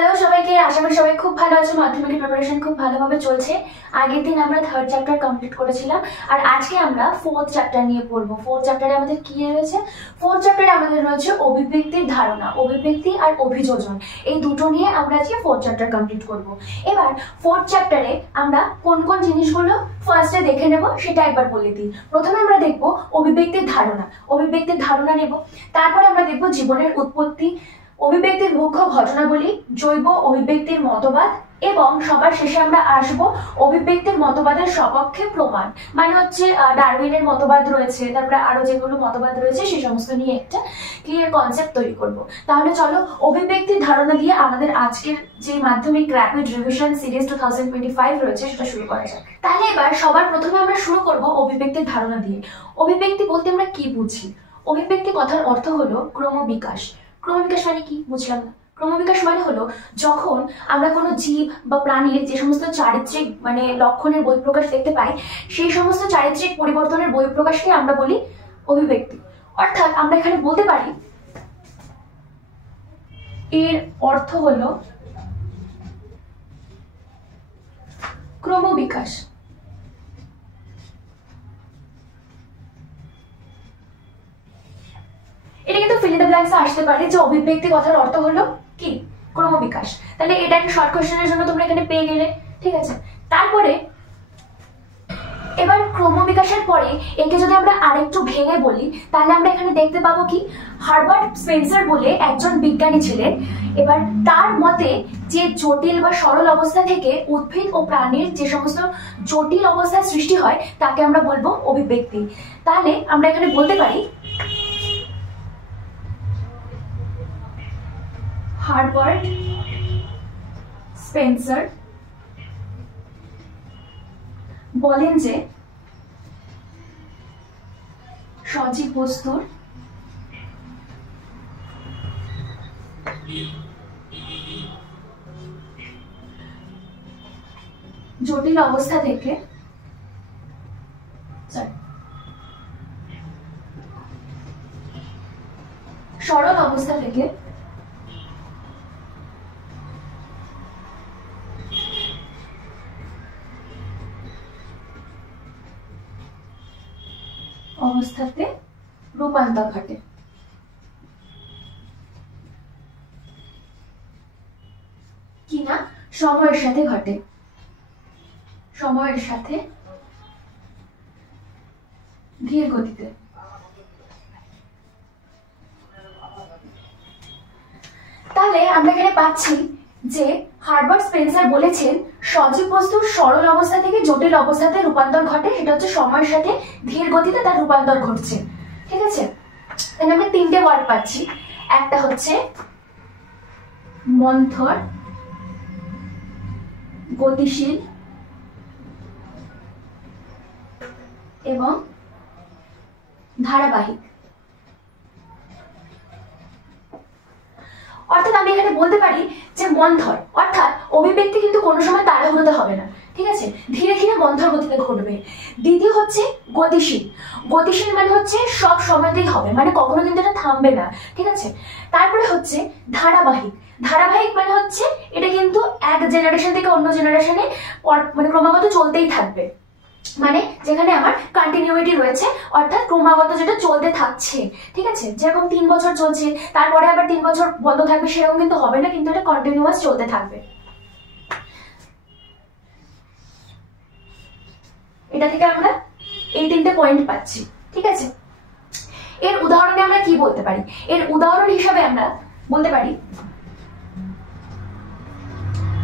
Hello সবাইকে, আশা করি সবাই খুব ভালো আছো। মাধ্যমিকের প্রিপারেশন খুব ভালোভাবে চলছে। আগের দিন আমরা থার্ড চ্যাপ্টার কমপ্লিট করেছিলাম, আর আজকে আমরা ফোর্থ চ্যাপ্টার নিয়ে পড়বো। ফোর্থ চ্যাপ্টারে আমাদের কি রয়েছে? ফোর্থ চ্যাপ্টারে আমাদের রয়েছে অভিব্যক্তির ধারণা, অভিব্যক্তি আর অভিযোজন, এই দুটো নিয়ে আমরা আজকে ফোর্থ চ্যাপ্টার কমপ্লিট করব। এবার ফোর্থ চ্যাপ্টারে আমরা কোন কোন জিনিসগুলো ফার্স্টে দেখে নেব সেটা একবার বলে দিই। প্রথমে আমরা দেখব অভিব্যক্তির ধারণা, অভিব্যক্তির ধারণা নেব। তারপরে আমরা দেখব জীবনের উৎপত্তি, অভিব্যক্তির মুখ্য ঘটনাবলী, জৈব অভিব্যক্তির মতবাদ, এবং সবার শেষে আমরা আসব অভিব্যক্তির মতবাদের সপক্ষে প্রমাণ। মানে হচ্ছে ডারউইনের মতবাদ রয়েছে, তারপরে আরো যেগুলো মতবাদ রয়েছে সেই সমস্ত নিয়ে একটা ক্লিয়ার কনসেপ্ট তৈরি করব। তাহলে চলো অভিব্যক্তির ধারণা দিয়ে আমাদের আজকের যে মাধ্যমিক র্যাপিড রিভিশন সিরিজ 2025 রয়েছে সেটা শুরু করা যাক। তাহলে এবার সবার প্রথমে আমরা শুরু করব অভিব্যক্তির ধারণা দিয়ে। অভিব্যক্তি বলতে আমরা কি বুঝি? অভিব্যক্তি কথার অর্থ হলো ক্রমবিকাশ। ক্রমবিকাশ মানে কি বুঝলাম না। ক্রমবিকাশ মানে হলো যখন আমরা কোনো জীব বা প্রাণীর যে সমস্ত চারিত্রিক মানে লক্ষণের বহিঃপ্রকাশ দেখতে পাই, সেই সমস্ত চারিত্রিক পরিবর্তনের বহিঃপ্রকাশকে আমরা বলি অভিব্যক্তি। অর্থাৎ আমরা এখানে বলতে পারি এর অর্থ হলো ক্রমবিকাশ। এটা কিন্তু ফিল ইন দ্য ব্ল্যাঙ্কসে আসতে পারে যে অভিব্যক্তি কথার অর্থ হলো কি? ক্রমবিকাশ। তাহলে এটা একটা শর্ট কোশ্চেনের জন্য তোমরা এখানে পেয়ে গেলে, ঠিক আছে। তারপরে এবার ক্রমবিকাশের পরে একে যদি আমরা আরেকটু ভেঙে বলি, তাহলে আমরা এখানে দেখতে পাবো কি, হার্বার্ট স্পেন্সার বলে একজন বিজ্ঞানী ছিলেন। এবার তার মতে যে জটিল বা সরল অবস্থা থেকে উদ্ভিদ ও প্রাণীর যে সমস্ত জটিল অবস্থার সৃষ্টি হয় তাকে আমরা বলবো অভিব্যক্তি। তাহলে আমরা এখানে বলতে পারি হার্বার্ট স্পেন্সার বলেন যে সজীব বস্তুর জটিল অবস্থা থেকে সরল অবস্থা থেকে অবস্থাতে রূপান্তর ঘটে। কিনা সময়ের সাথে ঘটে, সময়ের সাথে ধীর গতিতে। তাহলে আমরা এখানে পাচ্ছি যে হার্বার্ট স্পেন্সার বলেছেন সজীব বস্তুর সরল অবস্থা থেকে জটিল অবস্থাতে রূপান্তর ঘটে, সেটা হচ্ছে সময়ের সাথে ধীর গতিতে তার রূপান্তর ঘটছে, ঠিক আছে। তাহলে আমরা তিনটে ওয়ার্ড পাচ্ছি। একটা হচ্ছে মন্থর, গতিশীল এবং ধারাবাহিক। অর্থাৎ আমি এখানে বলতে পারি যে মন্থর অর্থাৎ অভিব্যক্তি কিন্তু কোনো সময় তাড়াহুড়োতে হবে না, ঠিক আছে, ধীরে ধীরে মন্থর গতিতে ঘটবে। দ্বিতীয় হচ্ছে গতিশীল। গতিশীল মানে হচ্ছে সব সময়তেই হবে, মানে কখনো কিন্তু এটা থামবে না, ঠিক আছে। তারপরে হচ্ছে ধারাবাহিক। ধারাবাহিক মানে হচ্ছে এটা কিন্তু এক জেনারেশন থেকে অন্য জেনারেশনে মানে ক্রমাগত চলতেই থাকবে, মানে যেখানে আমার কন্টিনিউইটি রয়েছে, অর্থাৎ ক্রমাগত যেটা চলতে থাকছে, ঠিক আছে। যেরকম 3 বছর চলছে তারপরে আবার 3 বছর বন্ধ থাকবে, সেরকম কিন্তু হবে না, কিন্তু এটা কন্টিনিউয়াস চলতে থাকবে। এটা থেকে আমরা এই তিনটে পয়েন্ট পাচ্ছি, ঠিক আছে। এর উদাহরণে আমরা কি বলতে পারি? এর উদাহরণ হিসাবে আমরা বলতে পারি,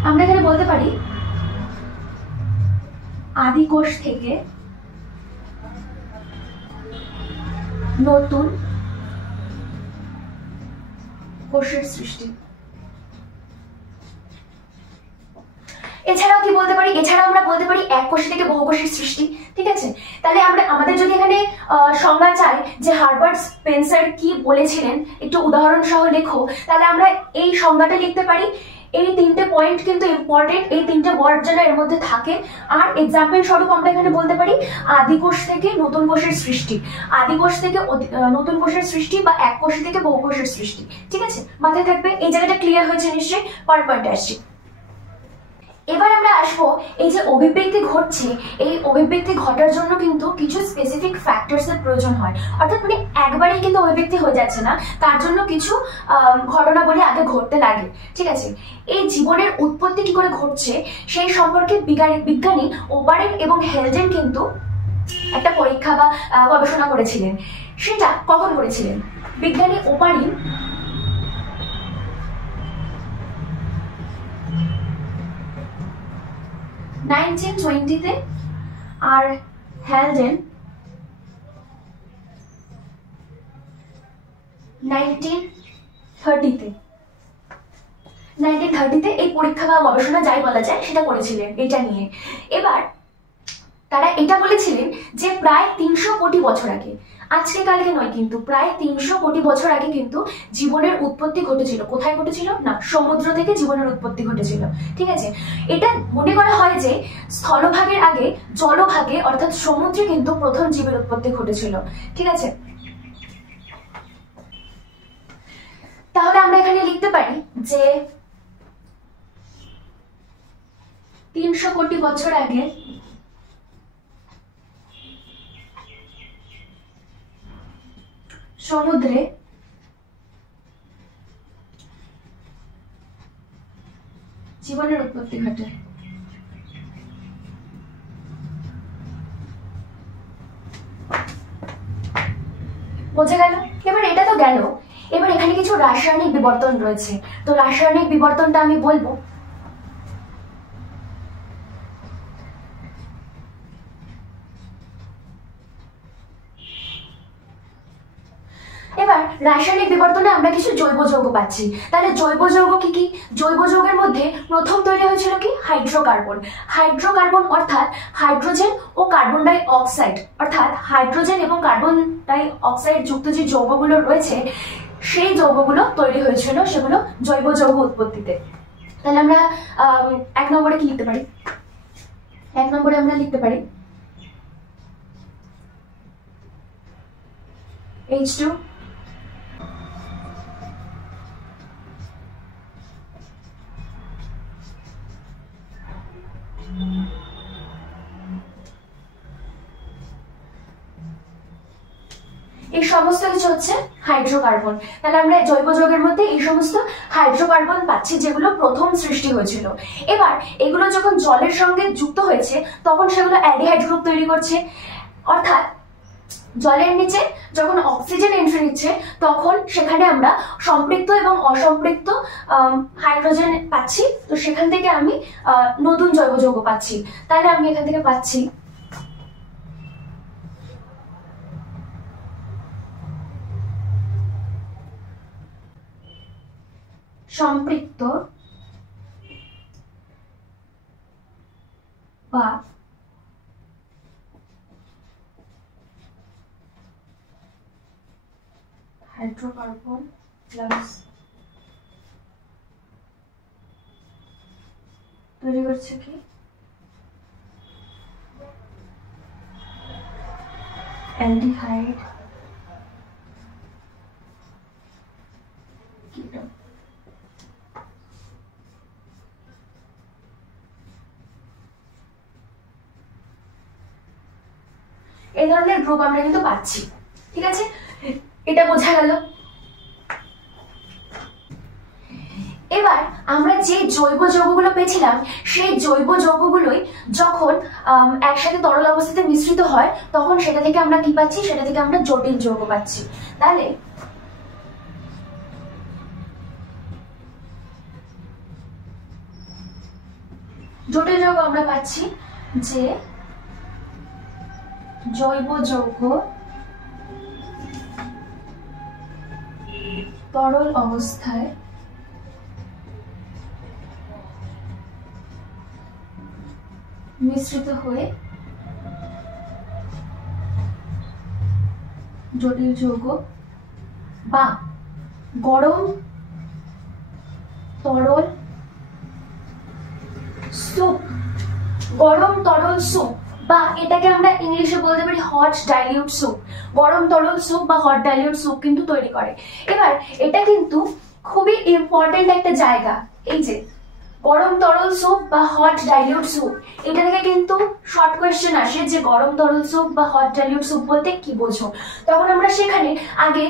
আমরা এখানে বলতে পারি আদিকোষ থেকে নতুন কোষের সৃষ্টি। এছাড়াও কি বলতে পারি? এছাড়াও আমরা বলতে পারি এক কোষ থেকে বহু কোষের সৃষ্টি, ঠিক আছে। তাহলে আমরা আমাদের যদি এখানে সংজ্ঞা চাই যে হার্বার্ট স্পেন্সার কি বলেছিলেন একটু উদাহরণ সহ লেখো, তাহলে আমরা এই সংজ্ঞাটা লিখতে পারি। এই তিনটে পয়েন্ট কিন্তু ইম্পর্টেন্ট, এই তিনটে ওয়ার্ড যেন এর মধ্যে থাকে। আর এক্সাম্পল স্বরূপ আমরা এখানে বলতে পারি আদি কোষ থেকে নতুন কোষের সৃষ্টি, আদি কোষ থেকে নতুন কোষের সৃষ্টি, বা এক কোষ থেকে বহু কোষের সৃষ্টি। ঠিক আছে, মাথায় থাকবে। এই জায়গাটা ক্লিয়ার হয়েছে নিশ্চয়ই? পরের পয়েন্টে আসছি। এবার আমরা আসবো এই যে অভিব্যক্তি ঘটছে, এই অভিব্যক্তি ঘটার জন্য কিন্তু কিছু স্পেসিফিক ফ্যাক্টরস এর প্রয়োজন হয়। অর্থাৎ মানে একবারেই কিন্তু অভিব্যক্তি হয়ে যাচ্ছে না, তার জন্য কিছু ঘটনাবলী আগে ঘটতে লাগে। ঠিক আছে, এই জীবনের উৎপত্তি কি করে ঘটছে সেই সম্পর্কে বিজ্ঞানী ওপারেন এবং হেলডেন কিন্তু একটা পরীক্ষা বা গবেষণা করেছিলেন। সেটা কখন করেছিলেন? বিজ্ঞানী ওপারিন 1920-তে আর হেলডেন 1930-তে। 1930-তে এই পরীক্ষা বা গবেষণা যাই বলা যায় সেটা করেছিলেন এটা নিয়ে। এবার তারা এটা বলেছিলেন যে প্রায় 300 কোটি বছর আগে, আজকে কালকে নয় কিন্তু, প্রায় 300 কোটি বছর আগে কিন্তু জীবনের উৎপত্তি ঘটেছিল। কোথায় ঘটেছিল? না, সমুদ্র থেকে জীবনের উৎপত্তি ঘটেছিল। ঠিক আছে, এটা মনে করা হয় যে স্থলভাগের আগে জলভাগে অর্থাৎ সমুদ্রে কিন্তু প্রথম জীবের উৎপত্তি ঘটেছিল। ঠিক আছে, তাহলে আমরা এখানে লিখতে পারি যে 300 কোটি বছর আগে সমুদ্রে জীবনের উৎপত্তি ঘটে। বোঝা গেল? এবার এটা তো গেল, এবার এখানে কিছু রাসায়নিক বিবর্তন রয়েছে। তো রাসায়নিক বিবর্তনটা আমি বলবো। এবার রাসায়নিক বিবর্তনে আমরা কিছু জৈব যৌগ পাচ্ছি। তাহলে জৈব যৌগ কি কি? জৈব যৌগের মধ্যে প্রথম তৈরি হয়েছিল কি? হাইড্রোকার্বন। হাইড্রোকার্বন অর্থাৎ হাইড্রোজেন ও কার্বন ডাই অক্সাইড, অর্থাৎ হাইড্রোজেন এবং কার্বন ডাই অক্সাইড যুক্ত যে যৌগগুলো রয়েছে সেই যৌগগুলো তৈরি হয়েছিল সেগুলো জৈব যৌগ উৎপত্তিতে। তাহলে আমরা 1 নম্বরে কি লিখতে পারি? 1 নম্বরে আমরা লিখতে পারি H2 এই সমস্ত কিছু হচ্ছে হাইড্রোকার্বন। তাহলে আমরা জৈব যৌগের মধ্যে এই সমস্ত হাইড্রোকার্বন পাচ্ছি যেগুলো প্রথম সৃষ্টি হয়েছিল। এবার এগুলো যখন জলের সঙ্গে যুক্ত হয়েছে তখন সেগুলো অ্যালডিহাইড গ্রুপ তৈরি করছে। অর্থাৎ জলের নিচে যখন অক্সিজেন এন্ট্রি নিচ্ছে তখন সেখানে আমরা সম্পৃক্ত এবং অসম্পৃক্ত হাইড্রোজেন পাচ্ছি। তো সেখান থেকে আমি নতুন জৈব যৌগ পাচ্ছি। তাহলে আমি এখান থেকে পাচ্ছি সম্পৃক্ত বা হাইড্রোকার্বন প্লাস তৈরি করছে কি অ্যালডিহাইড কিটোন। এই ধরনের গ্রুপ আমরা কিন্তু পাচ্ছি। ঠিক আছে, এটা বোঝা গেল। এবার আমরা যে জৈব যৌগগুলো পেয়েছিলাম সেই জৈব যৌগগুলোই যখন একসাথে তরল অবস্থাতে মিশ্রিত হয় তখন সেটা থেকে আমরা কি পাচ্ছি? সেটা থেকে আমরা জটিল যৌগ পাচ্ছি। তাহলে জটিল যৌগ আমরা পাচ্ছি যে জৈব যৌগ তরল অবস্থায় মিশ্রিত হয়ে জটিল যৌগ বা গরম তরল স্যুপ, গরম তরল স্যুপ, বা এটাকে আমরা ইংলিশে বলতে পারি হট ডাইলিউট স্যুপ। গরম তরল স্যুপ বা হট ডাইলিউট স্যুপ কিন্তু তৈরি করে। এবার এটা কিন্তু খুবই ইম্পর্টেন্ট একটা জায়গা, এই যে গরম তরল স্যুপ বা হট ডাইলিউট স্যুপ, এটা থেকে কিন্তু শর্ট কোয়েশ্চেন আসে যে গরম তরল স্যুপ বা হট ডাইলিউট স্যুপ বলতে কি বোঝো। তখন আমরা সেখানে আগে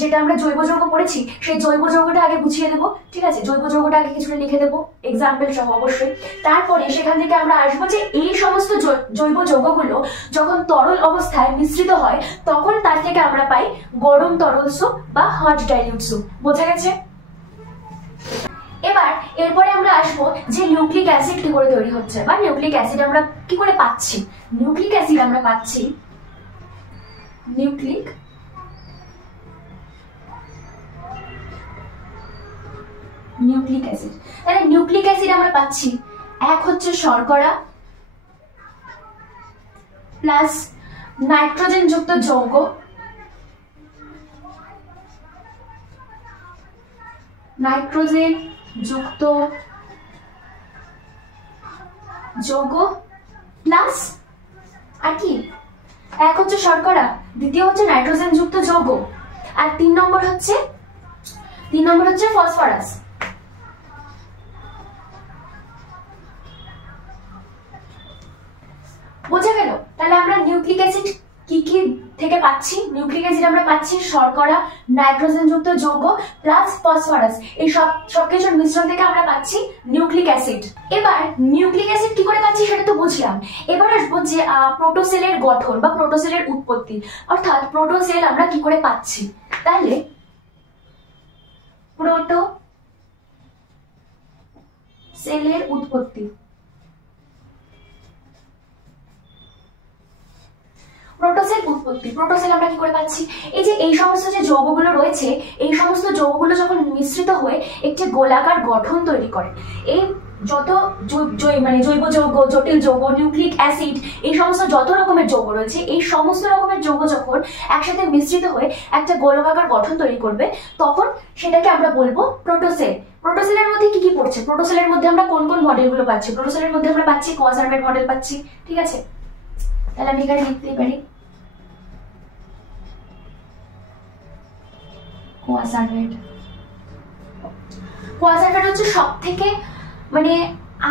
যেটা আমরা জৈব যৌগ পড়েছি সেই জৈব যৌগটা আগে বুঝিয়ে দেবো, ঠিক আছে, জৈব যৌগটা আগে কিছুটা লিখে দেবো এক্সাম্পল সহ অবশ্যই। তারপরে সেখান থেকে আমরা আসবো যে এই সমস্ত জৈব যৌগগুলো যখন তরল অবস্থায় মিশ্রিত হয় তখন তার থেকে আমরা পাই গরম তরল স্যুপ বা হট ডাইলিউট স্যুপ। বোঝা গেছে? এবার এরপরে আমরা আসবো যে নিউক্লিক অ্যাসিড কি করে তৈরি হচ্ছে বা নিউক্লিক অ্যাসিড আমরা কি করে পাচ্ছি। নিউক্লিক অ্যাসিড আমরা পাচ্ছি নিউক্লিক অ্যাসিড। তাহলে নিউক্লিক অ্যাসিড আমরা পাচ্ছি এক হচ্ছে শর্করা প্লাস নাইট্রোজেন যুক্ত যৌগ, নাইট্রোজেন যুক্ত যৌগ প্লাস আর কি, এক হচ্ছে শর্করা, দ্বিতীয় হচ্ছে নাইট্রোজেন যুক্ত যৌগ, আর তিন নম্বর হচ্ছে ফসফরাস। বোঝা গেল? তাহলে আমরা নিউক্লিক অ্যাসিড কি কি থেকে পাচ্ছি। নিউক্লিক অ্যাসিড আমরা পাচ্ছি শর্করা, নাইট্রোজেন যুক্ত যৌগ প্লাস ফসফরাস, এই সবকিছুর মিশ্রণ থেকে আমরা পাচ্ছি নিউক্লিক অ্যাসিড। এবার নিউক্লিক অ্যাসিড কি করে পাচ্ছি সেটা তো বুঝলাম। এবার আসবো যে প্রোটোসেলের গঠন বা প্রোটোসেলের উৎপত্তি, অর্থাৎ প্রোটোসেল আমরা কি করে পাচ্ছি। তাহলে প্রোটোসেলের উৎপত্তি, প্রোটোসেল আমরা কি করে পাচ্ছি। এই যে এই সমস্ত যে যৌগগুলো রয়েছে এই সমস্ত যৌগগুলো যখন মিশ্রিত হয়ে একটি গোলাকার গঠন তৈরি করে, এই যত জৈব যৌগ, জটিল যৌগ, নিউক্লিক অ্যাসিড, এই সমস্ত যত রকমের যৌগ রয়েছে এই সমস্ত রকমের যৌগ যখন একসাথে মিশ্রিত হয়ে একটা গোলাকার গঠন তৈরি করবে তখন সেটাকে আমরা বলবো প্রোটোসেল। প্রোটোসেলের মধ্যে কি কি পড়ছে, প্রোটোসেলের মধ্যে আমরা কোন কোন মডেলগুলো পাচ্ছি। প্রোটোসেলের মধ্যে আমরা পাচ্ছি কোয়াসার্ভেট মডেল পাচ্ছি, ঠিক আছে। তাহলে আমি এখানে লিখতেই পারি কোয়াসার্ভেট হচ্ছে সব থেকে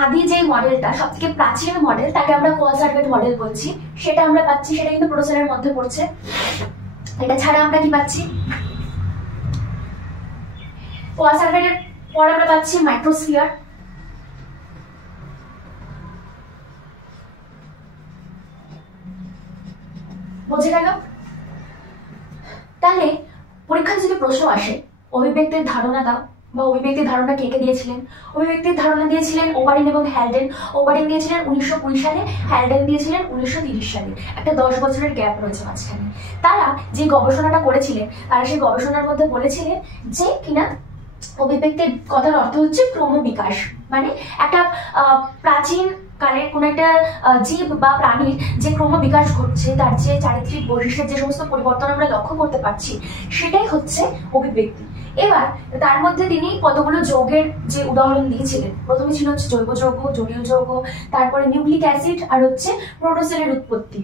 আদি যে মডেলটা, সব থেকে প্রাচীন মডেল, তাকে আমরা কোয়াসার্ভেট মডেল বলছি। সেটা আমরা পাচ্ছি, সেটা কিন্তু প্রোটোসেলের মধ্যে পড়ছে। এটা ছাড়া আমরা কি পাচ্ছি, কোয়াসার্ভেটের পর আমরা পাচ্ছি মাইক্রোস্ফিয়ার, বুঝে গেল? তাহলে পরীক্ষায় যদি প্রশ্ন আসে অভিব্যক্তির ধারণা দাও বা অভিব্যক্তির ধারণা কে কে দিয়েছিলেন, অভিব্যক্তির ধারণা দিয়েছিলেন ওবারিন এবং হ্যালডেন। ওবারিন দিয়েছিলেন 1920 সালে, হ্যালডেন দিয়েছিলেন 1930 সালে। একটা 10 বছরের গ্যাপ রয়েছে মাঝখানে। তারা যে গবেষণাটা করেছিলেন তারা সেই গবেষণার মধ্যে বলেছিলেন যে কিনা অভিব্যক্তির কথার অর্থ হচ্ছে ক্রমবিকাশ, মানে একটা প্রাচীন কালের কোন একটা জীব বা প্রাণীর যে ক্রম বিকাশ ঘটছে, তার যে চারিত্রিক বৈশিষ্ট্যের যে সমস্ত পরিবর্তন আমরা লক্ষ্য করতে পারছি সেটাই হচ্ছে অভিব্যক্তি। এবার তার মধ্যে তিনি কতগুলো যৌগের যে উদাহরণ দিয়েছিলেন, প্রথমে ছিল হচ্ছে জৈব যৌগ, জটিল যৌগ, তারপরে নিউক্লিক অ্যাসিড, আর হচ্ছে প্রোটোসেলের উৎপত্তি।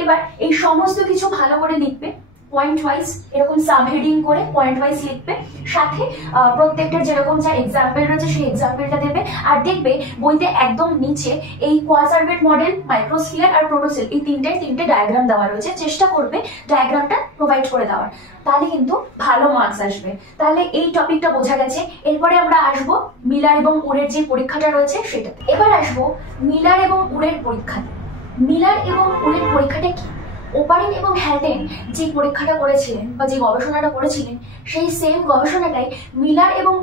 এবার এই সমস্ত কিছু ভালো করে লিখবে, পয়েন্ট ওয়াইজ এরকম সাবহেডিং করে পয়েন্ট ওয়াইজ লিখবে, সাথে প্রত্যেকটার যেরকম যা এক্সাম্পল রয়েছে সেই এক্সাম্পলটা দেবে। আর দেখবে বইতে একদম নিচে এই কোয়াসার্ভেট মডেল, মাইক্রোস্ফিয়ার আর প্রোটোসেল এই তিনটে ডায়াগ্রাম দেওয়া রয়েছে। চেষ্টা করবে ডায়াগ্রামটা প্রোভাইড করে দেওয়ার, তাহলে কিন্তু ভালো মার্কস আসবে। তাহলে এই টপিকটা বোঝা গেছে। এরপরে আমরা আসবো মিলার এবং উরের যে পরীক্ষাটা রয়েছে সেটাতে। এবার আসবো মিলার এবং উরের পরীক্ষা। মিলার এবং উরের পরীক্ষাটা কি? ওবারিন এবং হ্যালডেন যে পরীক্ষাটা করেছিলেন বা যে গবেষণাটা করেছিলেন সেই সেম গবেষণাটাই মিলার এবং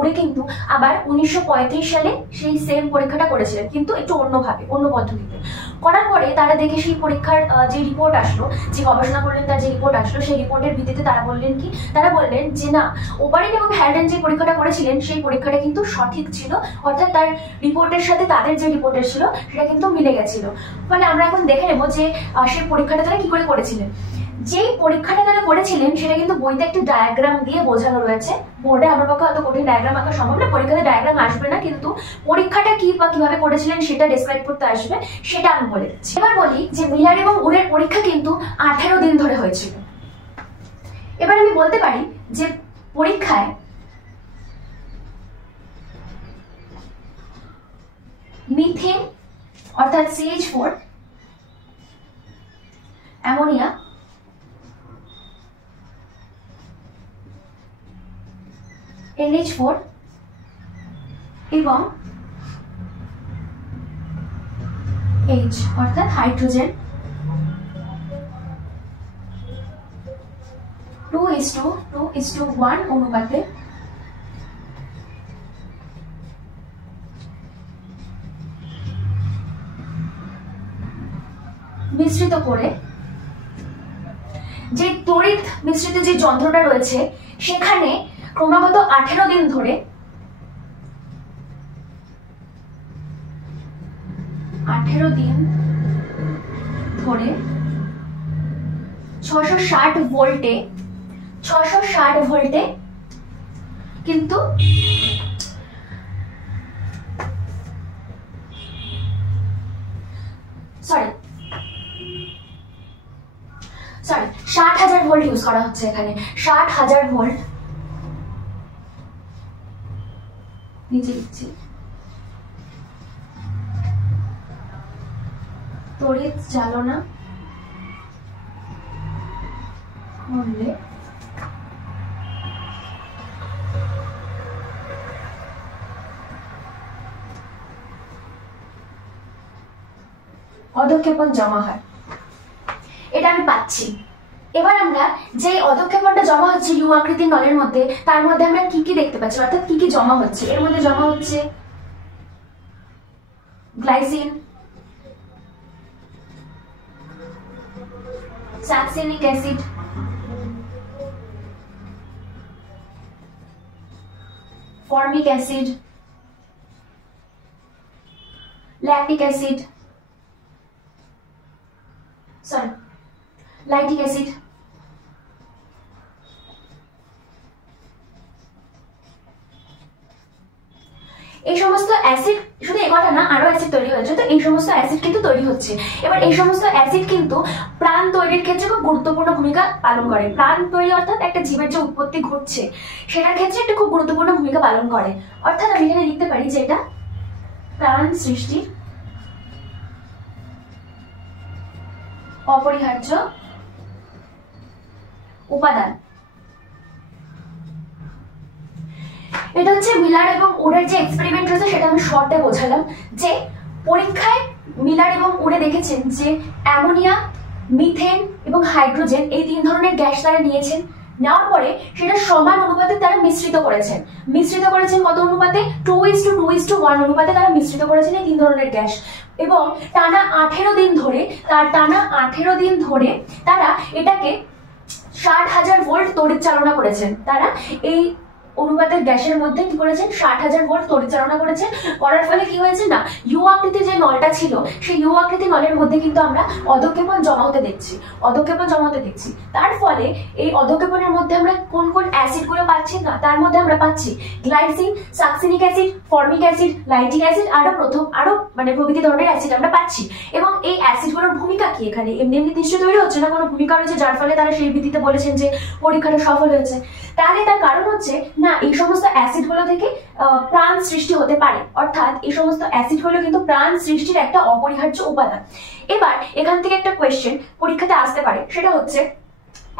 উরে কিন্তু আবার 1935 সালে সেই সেম পরীক্ষাটা করেছিলেন, কিন্তু একটু অন্যভাবে, অন্য পদ্ধতিতে করার পরে তারা দেখে সেই পরীক্ষার যে রিপোর্ট আসলো, যে গবেষণা করলেন তার যে রিপোর্ট আসলো, সেই রিপোর্টের ভিত্তিতে তারা বললেন কি, তারা বললেন যে না, ওবারিন এবং হ্যালডেন যে পরীক্ষাটা করেছিলেন সেই পরীক্ষাটা কিন্তু সঠিক ছিল, অর্থাৎ তার রিপোর্টের সাথে তাদের যে রিপোর্টের ছিল সেটা কিন্তু মিলে গেছিল। মানে আমরা এখন দেখে নেবো যে সেই পরীক্ষাটা তারা কি করে করেছিলেন। যে পরীক্ষাটা তারা করেছিলেন সেটা কিন্তু বইতে একটি ডায়াগ্রাম দিয়ে বোঝানো রয়েছে। বোর্ডে আমার পক্ষে অত কঠিন ডায়াগ্রাম আঁকা সম্ভব না, পরীক্ষাতে ডায়াগ্রাম আসবে না, কিন্তু পরীক্ষাটা কি বা কিভাবে করেছিলেন সেটা ডেসক্রাইব করতে আসবে, সেটা আমি বলে দিচ্ছি। এবার বলি যে মিলার এবং উডের পরীক্ষা কিন্তু 18 দিন ধরে হয়েছিল। এবার আমি বলতে পারি যে পরীক্ষায় মিথেন অর্থাৎ CH4, অ্যামোনিয়া, NH4 এবং H অর্থাৎ হাইড্রোজেন 2:1 অনুপাতে মিশ্রিত করে যে তড়িৎ মিশ্রিত যে যন্ত্রটা রয়েছে সেখানে ক্রমাগত 18 দিন ধরে 660 ভোল্টে কিন্তু সরি 60,000 ভোল্ট ইউজ করা হচ্ছে এখানে। 60,000 ভোল্ট নিচে লিখছি। তড়িৎ চালনা করলে অধঃক্ষেপণ জমা হয়, এটা আমি পাচ্ছি। এবার আমরা যে অধঃক্ষেপণটা জমা হচ্ছে ইউ আকৃতির নলের মধ্যে, তার মধ্যে আমরা কি কি দেখতে পাচ্ছি, অর্থাৎ কি কি জমা হচ্ছে। এর মধ্যে জমা হচ্ছে glycine, succinic acid, formic acid, lactic acid, lytic acid. এই সমস্ত অ্যাসিড, শুধু এই কথা না, আরো অ্যাসিড তৈরি হয়েছে, তো এই সমস্ত অ্যাসিড কিন্তু তৈরি হচ্ছে। এবার এই সমস্ত অ্যাসিড কিন্তু প্রাণ তৈরির ক্ষেত্রে খুব গুরুত্বপূর্ণ ভূমিকা পালন করে। প্রাণ তৈরি অর্থাৎ একটা জীবের যে উৎপত্তি ঘটছে সেটার ক্ষেত্রে একটা খুব গুরুত্বপূর্ণ ভূমিকা পালন করে। অর্থাৎ আমি এখানে লিখতে পারি যে এটা প্রাণ সৃষ্টির অপরিহার্য উপাদান। এটা হচ্ছে মিলার এবং উডের যে এক্সপেরিমেন্ট রয়েছে সেটা আমি শর্টে বোঝালাম। যে পরীক্ষায় মিলার এবং উডে দেখেছেন যে অ্যামোনিয়া, মিথেন এবং হাইড্রোজেন এই 3 ধরনের গ্যাস তারা নিয়েছেন, নেওয়ার পরে সেটা সমান অনুপাতে তারা মিশ্রিত করেছেন। কত অনুপাতে? 2:1 অনুপাতে তারা মিশ্রিত করেছেন এই 3 ধরনের গ্যাস। এবং টানা 18 দিন ধরে তারা এটাকে 60,000 ভোল্ট তড়িৎ চালনা করেছেন। তারা এই অনুপাতের গ্যাসের মধ্যে কি করেছেন? 60,000 ভোল্ট তড়িৎ চালনা করেছেন। করার ফলে কি হয়েছে না, ইউ আকৃতির যে নলটা ছিল সেই ইউ আকৃতির নলের মধ্যে কিন্তু আমরা অধঃক্ষেপণ জমা হতে দেখছি। তার ফলে এই অধঃক্ষেপণের মধ্যে আমরা কোন কোন অ্যাসিডগুলো পাচ্ছি না, তার মধ্যে আমরা পাচ্ছি glycine, succinic acid, formic acid, lytic acid, আরো মানে প্রভৃতি ধরনের অ্যাসিড আমরা পাচ্ছি। এবং এই অ্যাসিডগুলোর ভূমিকা কি এখানে? এমনি নিশ্চয়ই তৈরি হচ্ছে না, কোনো ভূমিকা রয়েছে যার ফলে তারা সেই ভিত্তিতে বলেছেন যে পরীক্ষাটা সফল হয়েছে। তাহলে তার কারণ হচ্ছে না, এই সমস্ত অ্যাসিডগুলো থেকে প্রাণ সৃষ্টি হতে পারে, অর্থাৎ এই সমস্ত অ্যাসিডগুলো কিন্তু প্রাণ সৃষ্টির একটা অপরিহার্য উপাদান। এবার এখান থেকে একটা কোয়েশ্চেন পরীক্ষাতে আসতে পারে, সেটা হচ্ছে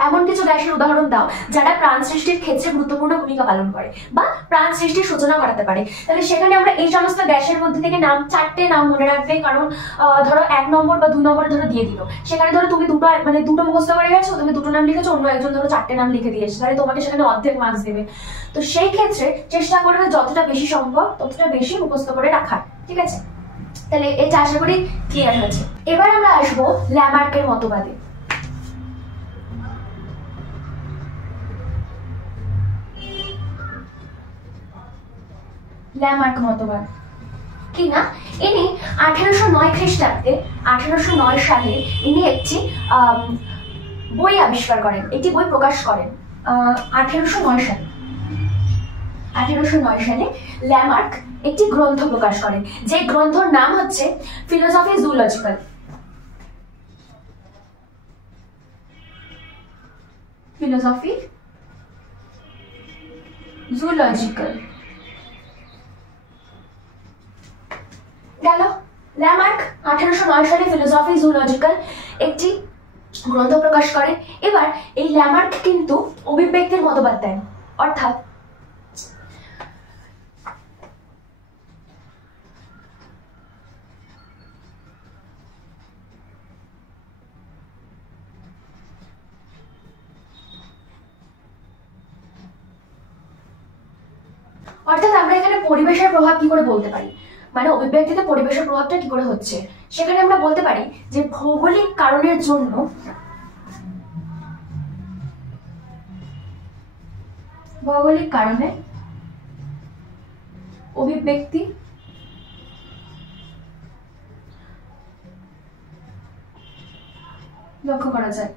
এমন কিছু গ্যাসের উদাহরণ দাও যারা প্রাণ সৃষ্টির ক্ষেত্রে গুরুত্বপূর্ণ ভূমিকা পালন করে বা প্রাণ সৃষ্টির সূচনা ঘটাতে পারে। তাহলে সেখানে আমরা এই সমস্ত গ্যাসের মধ্যে থেকে 4টে নাম মনে রাখবে, কারণ ধরো 1 নম্বর বা 2 নম্বরে ধরো দিয়ে দিল, সেখানে ধরো তুমি দুটো মুখস্থ করে গেছো, তুমি 2টো নাম লিখেছো, অন্য একজন ধরো 4টে নাম লিখে দিয়েছে, তাহলে তোমাকে সেখানে অর্ধেক মার্কস দেবে। তো সেই ক্ষেত্রে চেষ্টা করবে যতটা বেশি সম্ভব ততটা বেশি মুখস্থ করে রাখার, ঠিক আছে? তাহলে এটা আশা করি ক্লিয়ার হয়েছে। এবার আমরা আসবো ল্যামার্কের মতবাদে। ল্যামার্ক মতবাদ কি না, ইনি 1809 খ্রিস্টাব্দে 1809 সালে ইনি একটি বই আবিষ্কার করেন, একটি বই প্রকাশ করেন 1809 সালে। 1809 সালে ল্যামার্ক একটি গ্রন্থ প্রকাশ করেন, যে গ্রন্থর নাম হচ্ছে ফিলোসফি জুলজিক্যাল। ফিলোসফি জুলজিক্যাল গেল। ল্যামার্ক 1809 সালে ফিলোসফি জুলজিক্যাল একটি গ্রন্থ প্রকাশ করেন। এবার এই ল্যামার্ক কিন্তু অভিব্যক্তির মতবাদ দেন, অর্থাৎ আমরা এখানে পরিবেশের প্রভাব কি করে বলতে পারি, মানে অভিব্যক্তিতে পরিবেশের প্রভাবটা কি করে হচ্ছে, সেখানে আমরা বলতে পারি যে ভৌগোলিক কারণের জন্য ভৌগোলিক কারণে অভিব্যক্তি লক্ষ্য করা যায়।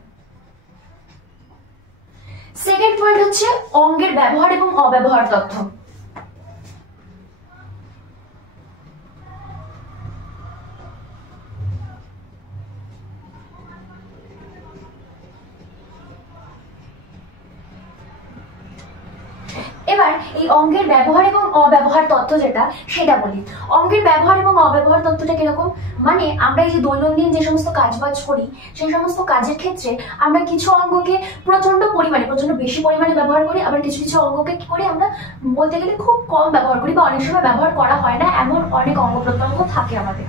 সেকেন্ড পয়েন্ট হচ্ছে অঙ্গের ব্যবহার এবং অব্যবহার তথ্য। এবার এই অঙ্গের ব্যবহার এবং অব্যবহার তথ্য যেটা, সেটা বলি। অঙ্গের ব্যবহার এবং অব্যবহার তথ্যটা কিরকম, মানে আমরা এই যে দৈনন্দিন যে সমস্ত কাজবাজ করি সেই সমস্ত কাজের ক্ষেত্রে আমরা কিছু অঙ্গকে প্রচন্ড বেশি পরিমাণে ব্যবহার করি, আবার কিছু কিছু অঙ্গকে কি করি আমরা বলতে গেলে খুব কম ব্যবহার করি বা অনেক সময় ব্যবহার করা হয় না, এমন অনেক অঙ্গ প্রত্যঙ্গ থাকে আমাদের।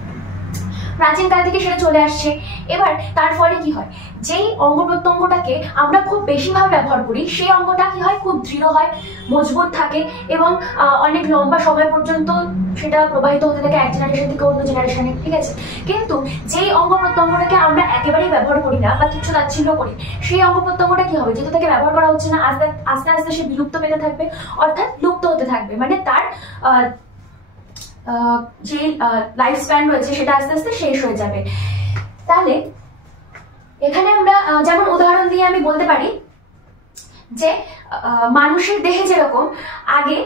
প্রাচীনকাল থেকে সেটা চলে আসছে। এবার তার ফলে কি হয়, যেই অঙ্গ প্রত্যঙ্গটাকে আমরা খুব বেশিভাবে ব্যবহার করি সেই অঙ্গটা কি হয়, খুব দৃঢ় হয়, মজবুত থাকে এবং অনেক লম্বা সময় পর্যন্ত সেটা প্রবাহিত হতে থাকে এক জেনারেশন থেকে অন্য জেনারেশনে, ঠিক আছে। কিন্তু যেই অঙ্গ প্রত্যঙ্গটাকে আমরা একেবারেই ব্যবহার করি না বা তুচ্ছ তাচ্ছিল্য করি, সেই অঙ্গ প্রত্যঙ্গটা কি হবে, যেহেতু তাকে ব্যবহার করা হচ্ছে না, আস্তে আস্তে সে বিলুপ্ত পেতে থাকবে, অর্থাৎ লুপ্ত হতে থাকবে, মানে তার যে লাইফ স্প্যান রয়েছে সেটা আস্তে আস্তে শেষ হয়ে যাবে। তাহলে এখানে আমরা যেমন উদাহরণ দিয়ে আমি বলতে পারি যে মানুষের দেহে যেরকম আগে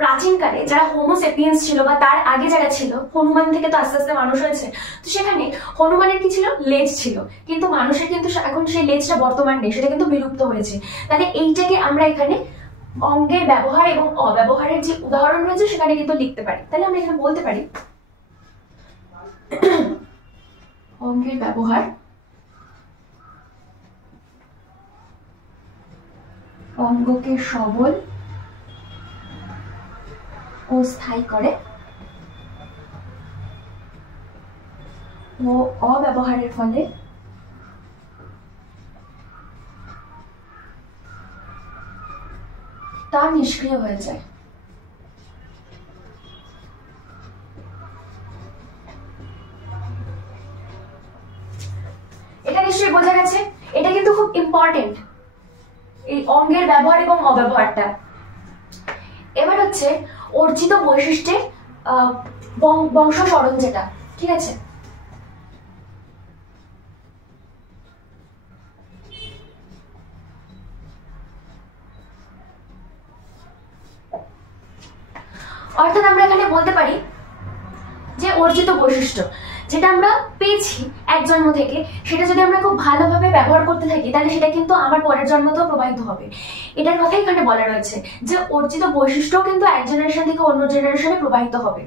প্রাচীনকালে যারা হোমোসেপিয়েন্স ছিল বা তার আগে যারা ছিল, হনুমান থেকে তো আস্তে আস্তে মানুষ হয়েছে, তো সেখানে হনুমানের কি ছিল, লেজ ছিল, কিন্তু মানুষের কিন্তু এখন সেই লেজটা বর্তমান নেই, সেটা কিন্তু বিলুপ্ত হয়েছে। তাহলে এইটাকে আমরা এখানে অঙ্গের ব্যবহার এবং অব্যবহারের যে উদাহরণ রয়েছে সেখানে কিন্তু লিখতে পারি। তাহলে আমরা এখানে বলতে পারি অঙ্গের ব্যবহার অঙ্গকে সবল ও স্থায়ী করে ও অব্যবহারের ফলে তা নিষ্ক্রিয় হয়ে যায়। এটা নিশ্চয়ই বোঝা গেছে, এটা কিন্তু খুব ইম্পর্টেন্ট, এই অঙ্গের ব্যবহার এবং অব্যবহারটা। এবার হচ্ছে অর্জিত বৈশিষ্ট্যের বংশ সরণ যেটা, ঠিক আছে। অর্থাৎ আমরা এখানে বলতে পারি যে অর্জিত বৈশিষ্ট্য যেটা আমরা পেয়েছি এক জন্ম থেকে, সেটা যদি আমরা খুব ভালোভাবে ব্যবহার করতে থাকি তাহলে সেটা কিন্তু আমার পরের জন্মতেও প্রবাহিত হবে। এটার কথাই এখানে বলা রয়েছে যে অর্জিত বৈশিষ্ট্য কিন্তু এক জেনারেশন থেকে অন্য জেনারেশনে প্রবাহিত হবে।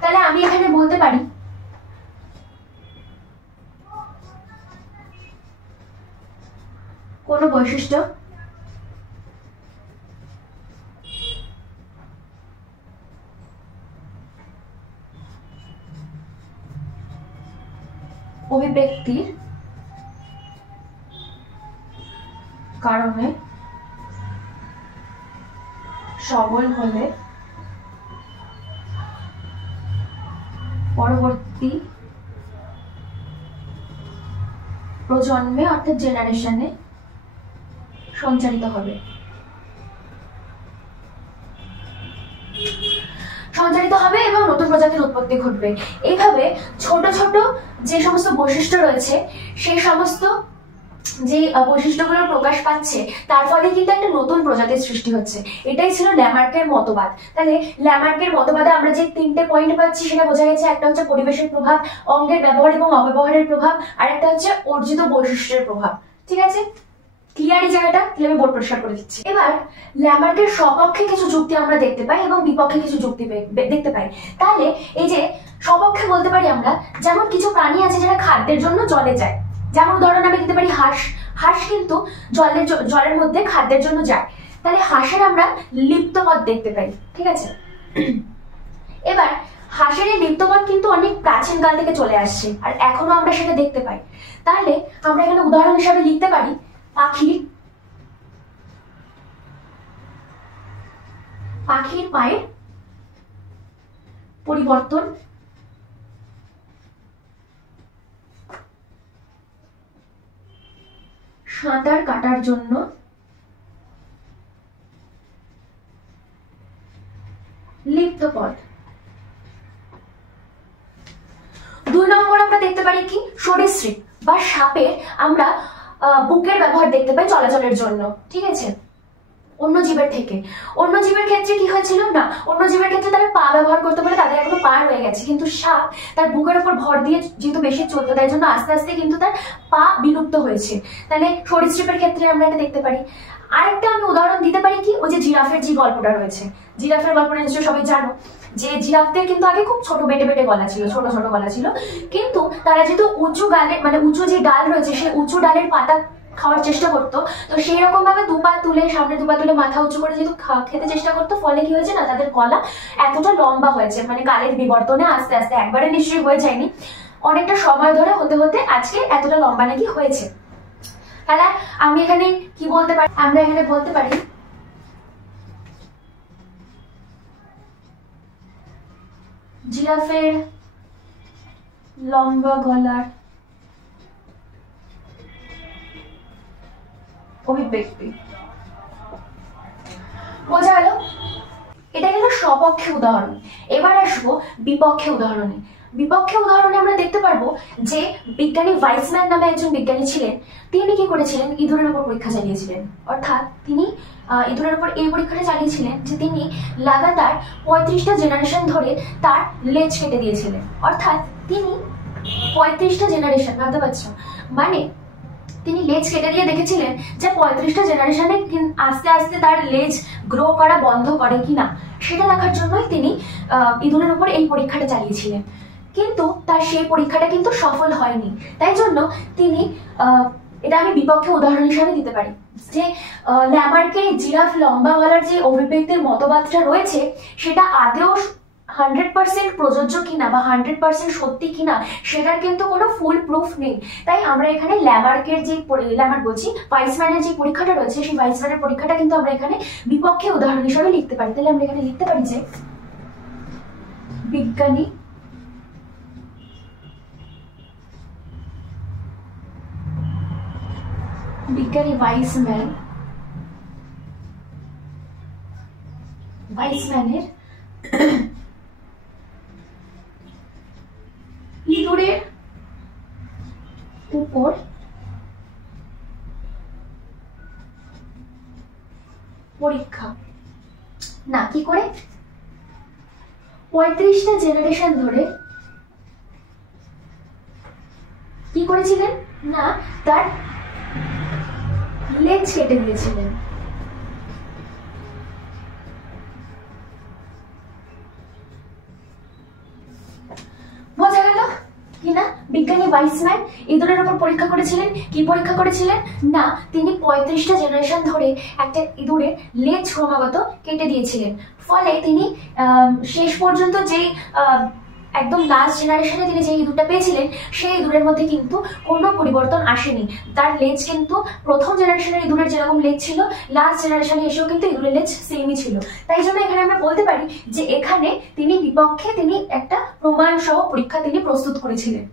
তাহলে আমি এখানে বলতে পারি কোনো বৈশিষ্ট্য অভিব্যক্তির কারণে সবল হলে পরবর্তী প্রজন্মে অর্থাৎ জেনারেশনে সঞ্চারিত হবে। সঞ্চারিত হবে এবং নতুন প্রজাতির উৎপত্তি ঘটবে। এইভাবে ছোট ছোট যে সমস্ত বৈশিষ্ট্য রয়েছে সেই সমস্ত যে বৈশিষ্ট্যগুলো প্রকাশ পাচ্ছে তার ফলে কিন্তু একটা নতুন প্রজাতির সৃষ্টি হচ্ছে। এটাই ছিল ল্যামার্কের মতবাদ। তাহলে ল্যামার্কের মতবাদে আমরা যে 3টে পয়েন্ট পাচ্ছি সেটা বোঝা গেছে। একটা হচ্ছে পরিবেশের প্রভাব, অঙ্গের ব্যবহার এবং অব্যবহারের প্রভাব, আর একটা হচ্ছে অর্জিত বৈশিষ্ট্যের প্রভাব। ঠিক আছে, ক্লিয়ার এই জায়গাটা? তাহলে আমি বোর্ড পরিষ্কার করে দিচ্ছি। এবার ল্যামার্কের সপক্ষে কিছু যুক্তি আমরা দেখতে পাই এবং বিপক্ষে কিছু যুক্তি দেখতে পাই। তাহলে এই যে সপক্ষে বলতে পারি আমরা, যেমন কিছু প্রাণী আছে যারা খাদ্যের জন্য জলে যায়, যেমন উদাহরণ আমি দিতে পারি হাঁস। হাঁস কিন্তু জলের মধ্যে খাদ্যের জন্য যায়। তাহলে হাঁসের আমরা লিপ্ত পথ দেখতে পাই। ঠিক আছে, এবার হাঁসের এই লিপ্ত পথ কিন্তু অনেক প্রাচীন কাল থেকে চলে আসছে আর এখনো আমরা সেটা দেখতে পাই। তাহলে আমরা এখানে উদাহরণ হিসাবে লিখতে পারি পাখির পায়ের পরিবর্তন, সাঁতার কাটার জন্য লিপ্ত পথ। 2 নম্বর আমরা দেখতে পারি কি, সরীসৃপ বা সাপের আমরা বুকের ব্যবহার দেখতে পাই চলাচলের জন্য। ঠিক আছে, অন্য জীবের থেকে। অন্য জীবের ক্ষেত্রে কি হয়েছিল না, অন্য জীবের ক্ষেত্রে তারা পা ব্যবহার করতে পারে, তাদের এখনো পা রয়ে গেছে, কিন্তু সাপ তার বুকের উপর ভর দিয়ে যেহেতু বেশি চলতো তাই জন্য আস্তে আস্তে কিন্তু তার পা বিলুপ্ত হয়েছে। তাহলে সরীসৃপের ক্ষেত্রে আমরা এটা দেখতে পারি। আরেকটা আমি উদাহরণ দিতে পারি কি, ওই যে জিরাফের যে গল্পটা রয়েছে, জিরাফের গল্পটা নিশ্চয়ই সবাই জানো যে জিরাফদের কিন্তু আগে খুব ছোট বেটে বেটে গলা ছিল, ছোট ছোট গলা ছিল, কিন্তু তারা যেহেতু উঁচু গালে মানে উঁচু যে ডাল রয়েছে সেই উঁচু ডালের পাতা খাওয়ার চেষ্টা করতো, তো সেই রকম ভাবে দুপা তুলে সামনে দুপা তুলে মাথা উঁচু করে যেহেতু খেতে চেষ্টা করতো, ফলে কি হয়েছে না তাদের গলা এতটা লম্বা হয়েছে, মানে গালের বিবর্তনে আস্তে আস্তে, একবারে নিশ্চয়ই হয়ে যায়নি, অনেকটা সময় ধরে হতে হতে আজকে এতটা লম্বা নাকি হয়েছে। তাহলে আমি এখানে কি বলতে পারি, আমরা এখানে বলতে পারি জিরাফের লম্বা গলার অভিব্যক্তি। বোঝা গেল? এটা গেল সপক্ষে উদাহরণ। এবার আসবো বিপক্ষে উদাহরণে। বিপক্ষে উদাহরণে আমরা দেখতে পারবো যে বিজ্ঞানী ভাইসম্যান নামে একজন বিজ্ঞানী ছিলেন। তিনি কি করেছিলেন, ইঁদুরের উপর পরীক্ষা চালিয়েছিলেন। অর্থাৎ তিনি ইঁদুরের উপর এই পরীক্ষাটা চালিয়েছিলেন যে তিনি লাগাতার 35টা জেনারেশন ধরে তার লেজ কেটে দিয়েছিলেন। অর্থাৎ তিনি 35টা জেনারেশন, ভাবতে পারছো, মানে তিনি লেজ কেটে দিয়ে দেখেছিলেন যে 35টা জেনারেশনে আস্তে আস্তে তার লেজ গ্রো করা বন্ধ করে কিনা, সেটা দেখার জন্যই তিনি ইঁদুরের উপর এই পরীক্ষাটা চালিয়েছিলেন। কিন্তু তার সেই পরীক্ষাটা কিন্তু সফল হয়নি। তাই জন্য তিনি এটা আমি বিপক্ষে উদাহরণ হিসাবে দিতে পারি যে ল্যামার্কের জিরাফ লম্বা গলার যে অভিব্যক্তির মতবাদটা রয়েছে সেটা আদৌ 100% প্রযোজ্য কিনা বা 100% সত্যি কিনা সেটার কিন্তু কোনো ফুল প্রুফ নেই। তাই আমরা এখানে ল্যামার্কের যে ভাইসম্যানের যে পরীক্ষাটা রয়েছে সেই ভাইসম্যানের পরীক্ষাটা কিন্তু আমরা এখানে বিপক্ষে উদাহরণ হিসাবে লিখতে পারি। তাহলে আমরা এখানে লিখতে পারি যে বিজ্ঞানী ভাইসম্যানের ইঁদুরের উপর পরীক্ষা না কি করে 35টা জেনারেশন ধরে কি করেছিলেন না তার লেজ কেটে দিয়েছিলেন। বোঝা গেল কিনা? বিজ্ঞানী ভাইসম্যান ইঁদুরের উপর পরীক্ষা করেছিলেন। কি পরীক্ষা করেছিলেন না তিনি 35টা জেনারেশন ধরে একটা ইঁদুরের লেজ ক্রমাগত কেটে দিয়েছিলেন। ফলে তিনি শেষ পর্যন্ত যেই একদম লাস্ট জেনারেশনে তিনি যে ইঁদুরটা পেয়েছিলেন সেই ইঁদুরের মধ্যে কিন্তু কোনো পরিবর্তন আসেনি। তার লেজ কিন্তু প্রথম জেনারেশনের ইঁদুরের যেরকম লেজ ছিল লাস্ট জেনারেশনে এসেও কিন্তু ইঁদুরের লেজ সেমই ছিল। তাই জন্য এখানে আমরা বলতে পারি যে এখানে তিনি বিপক্ষে তিনি একটা প্রমাণ সহ পরীক্ষা তিনি প্রস্তুত করেছিলেন।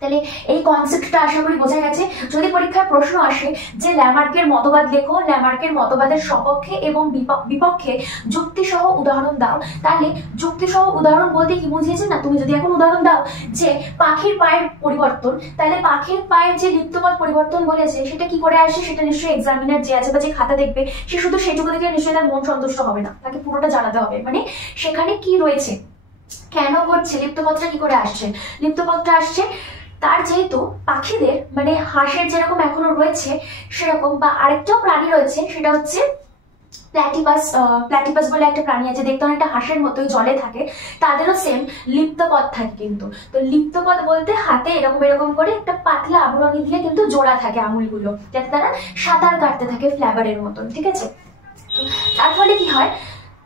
তাহলে এই কনসেপ্টটা আশা করি বোঝা গেছে। যদি পরীক্ষায় প্রশ্ন আসে যে ল্যামার্কের মতবাদ লেখো, ল্যামার্কের মতবাদের সপক্ষে এবং বিপক্ষে যুক্তিসহ উদাহরণ দাও, তাহলে যুক্তিসহ উদাহরণ বলতে কি বুঝিয়েছে না, তুমি যদি এখন উদাহরণ দাও যে পাখির পায়ের পরিবর্তন, তাহলে পাখির পায়ের যে লিপ্তপদ পরিবর্তন বলেছে সেটা কি করে আসে, সেটা নিশ্চয়ই এক্সামিনার যে আছে বা যে খাতা দেখবে সে শুধু সেটুকু দেখে নিশ্চয়ই তার মন সন্তুষ্ট হবে না, তাকে পুরোটা জানাতে হবে, মানে সেখানে কি রয়েছে, কেন ঘটছে, লিপ্তপদটা কি করে আসছে। লিপ্তপদটা আসছে তার যেহেতু পাখিদের মানে হাঁসের যেরকম এখনো রয়েছে সেরকম, বা আরেকটাও প্রাণী রয়েছে সেটা হচ্ছে প্ল্যাটিপাস। প্ল্যাটিপাস বলে একটা প্রাণী আছে, দেখতে অনেকটা হাঁসের মতোই জলে থাকে, তাদেরও সেম লিপ্তপদ থাকে কিন্তু। তো লিপ্তপদ বলতে হাতে এরকম এরকম করে একটা পাতলা আবরণী দিয়ে কিন্তু জোড়া থাকে আঙুলগুলো, যাতে তারা সাঁতার কাটতে থাকে ফ্ল্যাবারের মতন, ঠিক আছে। তার ফলে কি হয়,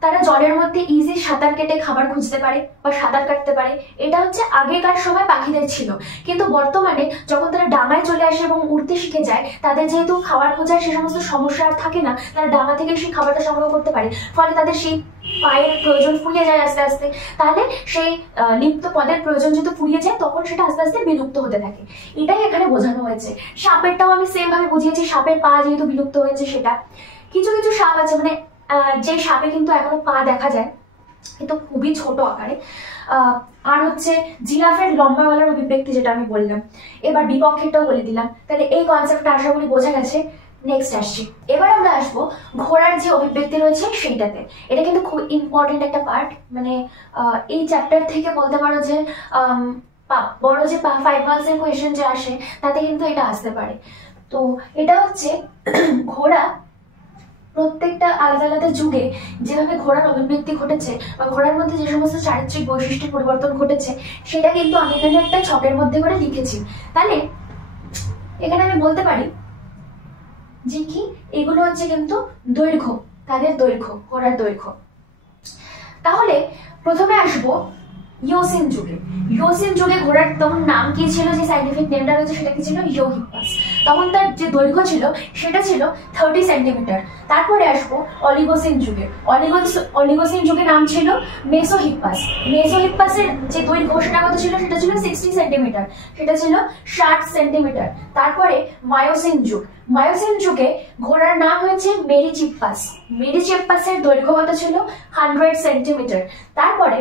তারা জলের মধ্যে ইজি সাঁতার কেটে খাবার খুঁজতে পারে বা সাঁতার কাটতে পারে। এটা হচ্ছে আগেকার সময় পাখিদের ছিল, কিন্তু বর্তমানে যখন তারা ডাঙায় চলে আসে এবং উড়তে শিখে যায়, তাদের যেহেতু খাবার খোঁজার সে সমস্ত সমস্যা আর থাকে না, তারা ডাঙা থেকে সেই খাবারটা সংগ্রহ করতে পারে, ফলে তাদের সেই পায়ের প্রয়োজন ফুরিয়ে যায় আস্তে আস্তে। তাহলে সেই লিপ্ত পদের প্রয়োজন যেহেতু ফুরিয়ে যায়, তখন সেটা আস্তে আস্তে বিলুপ্ত হতে থাকে, এটাই এখানে বোঝানো হয়েছে। সাপেরটাও আমি সেম ভাবে বুঝিয়েছি, সাপের পা যেহেতু বিলুপ্ত হয়েছে সেটা। কিছু কিছু সাপ আছে মানে যে সাপে কিন্তু এখনো পা দেখা যায় কিন্তু খুবই ছোট আকারে। আর হচ্ছে জিরাফের লম্বা গলার অভিব্যক্তি যেটা আমি বললাম। এবার বিপক্ষেরটাও বলে দিলাম, তাহলে এই কনসেপ্টটা আশা করি বোঝা গেছে। নেক্সট আসছি, এবার আমরা আসবো ঘোড়ার যে অভিব্যক্তি রয়েছে সেইটাতে। এটা কিন্তু খুব ইম্পর্টেন্ট একটা পার্ট, মানে এই চ্যাপ্টার থেকে বলতে পারো যে বড় যে 5 মার্কসের কোয়েশ্চেন যে আসে তাতে কিন্তু এটা আসতে পারে। তো এটা হচ্ছে ঘোড়া প্রত্যেকটা আলাদা আলাদা যুগে যেভাবে ঘোড়ার অভিব্যক্তি ঘটেছে বা ঘোড়ার মধ্যে যে সমস্ত চারিত্রিক বৈশিষ্ট্যের পরিবর্তন ঘটেছে সেটা কিন্তু আমি এখানে একটা ছকের মধ্যে করে লিখেছি। তাহলে এখানে আমি বলতে পারি যে কি এগুলো হচ্ছে কিন্তু দৈর্ঘ্য, তাদের দৈর্ঘ্য, ঘোড়ার দৈর্ঘ্য। তাহলে প্রথমে আসবো ইওসিন যুগে। ইওসিন যুগে ঘোড়ার তখন নাম কি ছিল, যে সাইন্টিফিক নেমটা রয়েছে সেটা কি ছিল, ইওহিপ্পাস। তখন তার যে দৈর্ঘ্য ছিল সেটা ছিল 30 সেন্টিমিটার। তারপরে আসবো অলিগোসিন যুগে। অলিগোসিন যুগে নাম ছিল মেসোহিপ্পাস। মেসোহিপ্পাসের যে দৈর্ঘ্য সেটা কত ছিল, সেটা ছিল 60 সেন্টিমিটার, সেটা ছিল 60 সেন্টিমিটার। তারপরে মায়োসিন যুগ। মায়োসিন যুগে ঘোড়ার নাম হয়েছে মেরিচিপ্পাস। মেরিচিপ্পাসের দৈর্ঘ্য কত ছিল, 100 সেন্টিমিটার। তারপরে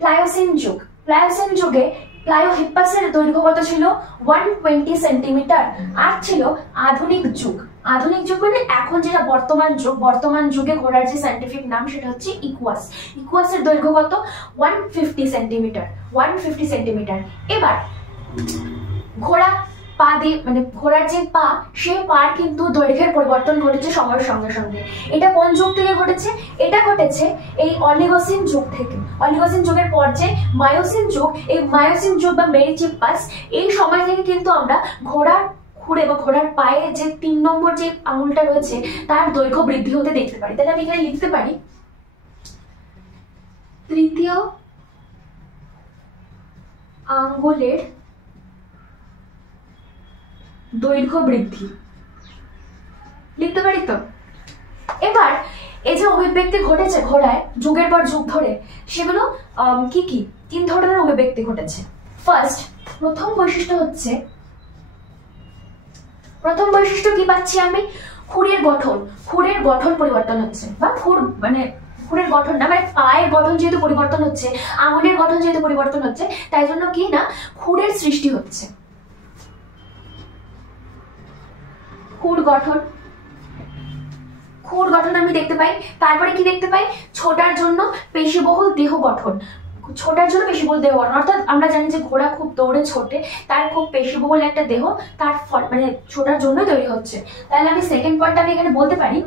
প্লায়োসিন যুগ। প্লায়োসিন যুগে প্লায়োহিপ্পাসের দৈর্ঘ্য কত ছিল, 120 সেন্টিমিটার। আর ছিল আধুনিক যুগ। আধুনিক যুগ মানে এখন যেটা বর্তমান যুগ, বর্তমান যুগে ঘোড়ার যে সায়েন্টিফিক নাম সেটা হচ্ছে ইকুয়াস। ইকুয়াসের দৈর্ঘ্য কত, 150 সেন্টিমিটার। 150 সেন্টিমিটার। এবার ঘোড়া পা দিয়ে মানে ঘোড়ার যে পা, সেই পার কিন্তু দৈর্ঘ্যের পরিবর্তন ঘটেছে সময়ের সঙ্গে সঙ্গে। এটা কোন যুগ থেকে ঘটেছে, এটা ঘটেছে এই অলিগোসিন যুগ থেকে। অলিগোসিন যুগের পর যে মায়োসিন যুগ, এই মায়োসিন যুগ বা মেরিচিপ্পাস, এই সময় থেকে কিন্তু আমরা ঘোড়ার খুঁড়ে বা ঘোড়ার পায়ে যে 3 নম্বর যে আঙুলটা রয়েছে তার দৈর্ঘ্য বৃদ্ধি হতে দেখতে পারি। তাহলে আমি এখানে লিখতে পারি তৃতীয় আঙ্গুলের দৈর্ঘ্য বৃদ্ধি, লিখতে পারি তো। এবার এই যে অভিব্যক্তি ঘটেছে ঘোড়ায় যুগের পর যুগ ধরে, সেগুলো কি কি 3 ধরনের অভিব্যক্তি ঘটেছে। ফার্স্ট, প্রথম বৈশিষ্ট্য হচ্ছে, প্রথম বৈশিষ্ট্য কি পাচ্ছি আমি, খুরের গঠন। খুরের গঠন পরিবর্তন হচ্ছে, বা খুরের গঠন না, মানে পায়ের গঠন যেহেতু পরিবর্তন হচ্ছে, আঙুলের গঠন যেহেতু পরিবর্তন হচ্ছে, তাই জন্য কি না খুরের সৃষ্টি হচ্ছে। খুর গঠন, খুর গঠন আমি দেখতে পাই। তারপরে কি দেখতে পাই, ছোটার জন্য পেশিবহুল দেহ গঠন। ছোটার জন্য পেশিবহুল দেহ গঠন, অর্থাৎ আমরা জানি যে ঘোড়া খুব দৌড়ে ছোটে, তার খুব পেশিবহুল একটা দেহ, তার মানে ছোটার জন্য তৈরি হচ্ছে। তাহলে আমি সেকেন্ড পয়েন্ট আমি এখানে বলতে পারি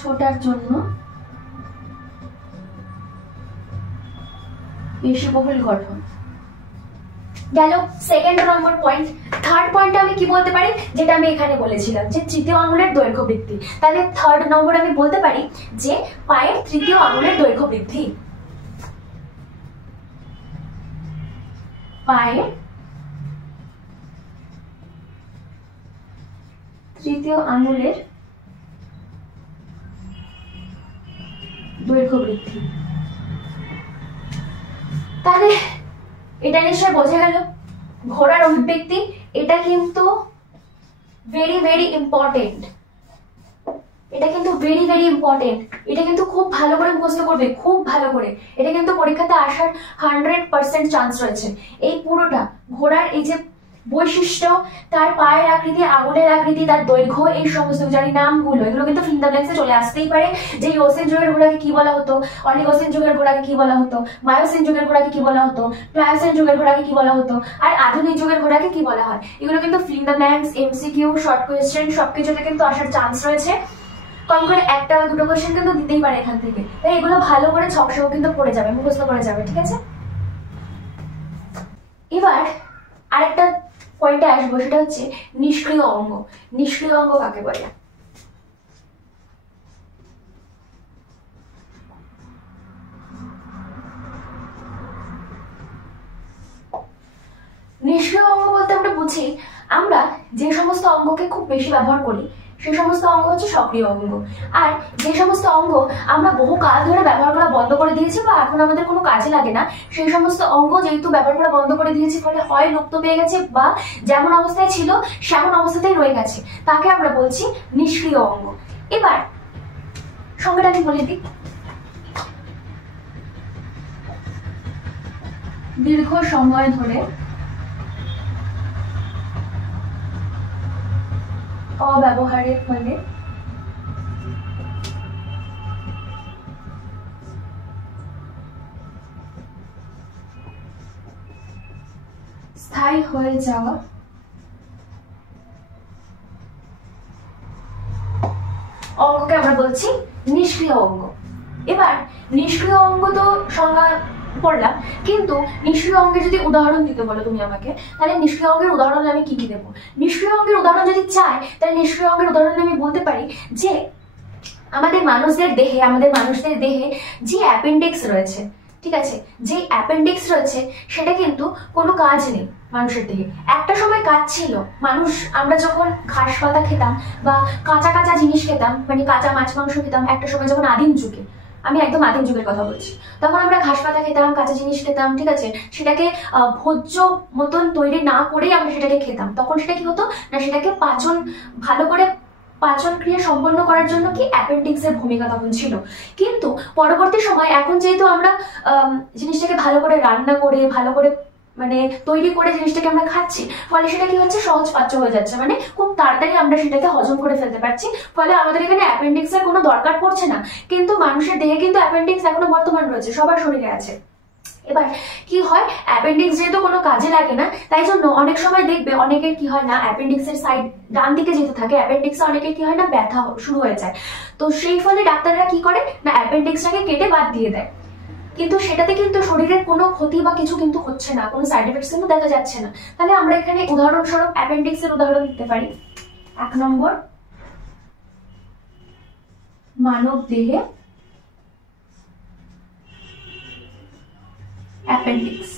ছোটার জন্য পেশিবহুল গঠন গেল সেকেন্ড নম্বর পয়েন্ট। থার্ড পয়েন্ট আমি কি বলতে পারি, যেটা আমি এখানে বলেছিলাম যে তৃতীয় আঙুলের দৈর্ঘ্য বৃদ্ধি। তাহলে থার্ড নম্বর আমি বলতে পারি যে পায়ের তৃতীয় আঙুলের দৈর্ঘ্য বৃদ্ধি। পায়ের তৃতীয় আঙুলের দৈর্ঘ্য বৃদ্ধি। তাহলে এটা নিশ্চয়ই বোঝা গেল ঘোড়ার অভিব্যক্তি। এটা কিন্তু ভেরি ভেরি ইম্পর্টেন্ট, এটা কিন্তু ভেরি ভেরি ইম্পর্টেন্ট। এটা কিন্তু খুব ভালো করে মুখস্থ করবে, খুব ভালো করে। এটা কিন্তু পরীক্ষাতে আসার 100% চান্স রয়েছে। এই পুরোটা ঘোড়ার এই যে বৈশিষ্ট্য, তার পায়ের আকৃতি, আঙুলের আকৃতি, তার দৈর্ঘ্য, এই সমস্ত জানি নামগুলো, এগুলো কিন্তু ফিল ইন দ্য ব্ল্যাঙ্কসে চলে আসতেই পারে। যে ইওসিন যুগের ঘোড়াকে কি বলা হতো, অলিগোসিন যুগের ঘোড়াকে কি বলা হতো, মায়োসিন যুগের ঘোড়াকে কি বলা হতো, প্লায়োসিন যুগের ঘোড়াকে কি বলা হতো, আর আধুনিক যুগের ঘোড়াকে কি বলা হয়, এগুলো কিন্তু fill in the blanks, MCQ, short question সবকিছুতে কিন্তু আসার চান্স রয়েছে। কম করে একটা বা দুটো কোয়েশ্চেন কিন্তু দিতেই পারে এখান থেকে। তাই এগুলো ভালো করে ছকসহ কিন্তু পড়ে যাবে, মুখস্থ করে যাবে, ঠিক আছে? এবার আরেকটা পয়েন্টে আসবো, সেটা হচ্ছে নিষ্ক্রিয় অঙ্গ। নিষ্ক্রিয় অঙ্গ কাকে বলে? নিষ্ক্রিয় অঙ্গ বলতে আমরা বুঝি আমরা যে সমস্ত অঙ্গকে খুব বেশি ব্যবহার করি সেই সমস্ত অঙ্গ হচ্ছে সক্রিয় অঙ্গ। আর যে সমস্ত অঙ্গ আমরা বহু কাল ধরে ব্যবহার করা বন্ধ করে দিয়েছি বা এখন আমাদের কোনো কাজে লাগে না, সেই সমস্ত অঙ্গ যেহেতু ব্যবহার করা বন্ধ করে দিয়েছি, ফলে হয় লুপ্ত পেয়ে গেছে বা যেমন অবস্থায় ছিল সেমন অবস্থাতেই রয়ে গেছে, তাকে আমরা বলছি নিষ্ক্রিয় অঙ্গ। এবার সংজ্ঞাটা আমি বলে দিই। দীর্ঘ সময় ধরে অব্যবহারের ফলে স্থায়ী হয়ে যাওয়া অঙ্গকে আমরা বলছি নিষ্ক্রিয় অঙ্গ। এবার নিষ্ক্রিয় অঙ্গ তো সংজ্ঞা পড়লাম, কিন্তু নিষ্ক্রিয় অঙ্গের যদি উদাহরণ দিতে বলো তুমি আমাকে, তাহলে নিষ্ক্রিয় অঙ্গের উদাহরণ আমি কি কি দেবো? নিষ্ক্রিয় অঙ্গের উদাহরণ যদি চাই, তাহলে নিষ্ক্রিয় অঙ্গের উদাহরণ আমি বলতে পারি যে আমাদের মানুষদের দেহে যে অ্যাপেন্ডিক্স রয়েছে, ঠিক আছে, যে অ্যাপেন্ডিক্স রয়েছে সেটা কিন্তু কোনো কাজ নেই মানুষের দেহে। একটা সময় কাজ ছিল, মানুষ আমরা যখন ঘাস পাতা খেতাম বা কাঁচা কাঁচা জিনিস খেতাম, মানে কাঁচা মাছ মাংস খেতাম, একটা সময় যখন আদিম যুগে, আমি একদম আদিম যুগের কথা বলছি, তখন আমরা ঘাস পাতা খেতাম, কাঁচা জিনিস খেতাম, ঠিক আছে, সেটাকে ভোজ্য মতন তৈরি না করেই আমরা সেটাকে খেতাম। তখন সেটা কি হতো না, সেটাকে ভালো করে পাচন ক্রিয়া সম্পন্ন করার জন্য কি অ্যাপেন্ডিক্সের ভূমিকা তখন ছিল। কিন্তু পরবর্তী সময় এখন যেহেতু আমরা জিনিসটাকে ভালো করে রান্না করে ভালো করে মানে তৈরি করে জিনিসটাকে আমরা খাচ্ছি, ফলে সেটা কি হচ্ছে সহজ পাচ্য হয়ে যাচ্ছে, মানে খুব তাড়াতাড়ি আমরা সেটাকে হজম করে ফেলতে পারছি, ফলে আমাদের এখানে অ্যাপেন্ডিক্সের কোনো দরকার পড়ছে না। কিন্তু মানুষের দেহে কিন্তু অ্যাপেন্ডিক্স এখনো বর্তমান রয়েছে, সবার শরীরে আছে। এবার কি হয়, অ্যাপেন্ডিক্স যেহেতু কোনো কাজে লাগে না, তাই জন্য অনেক সময় দেখবে অনেকের কি হয় না, অ্যাপেন্ডিক্সের সাইড ডান দিকে যেহেতু থাকে, অ্যাপেন্ডিক্সে অনেকের কি হয় না, ব্যথা শুরু হয়ে যায়। তো সেই ফলে ডাক্তাররা কি করে না, অ্যাপেন্ডিক্সটাকে কেটে বাদ দিয়ে দেয়। কিন্তু সেটাতে কিন্তু শরীরের কোনো ক্ষতি বা কিছু কিন্তু হচ্ছে না, কোনো সাইড এফেক্টস কিন্তু দেখা যাচ্ছে না। তাহলে আমরা এখানে উদাহরণস্বরূপ অ্যাপেন্ডিক্সের উদাহরণ দিতে পারি। 1 নম্বর, মানব দেহে অ্যাপেন্ডিক্স।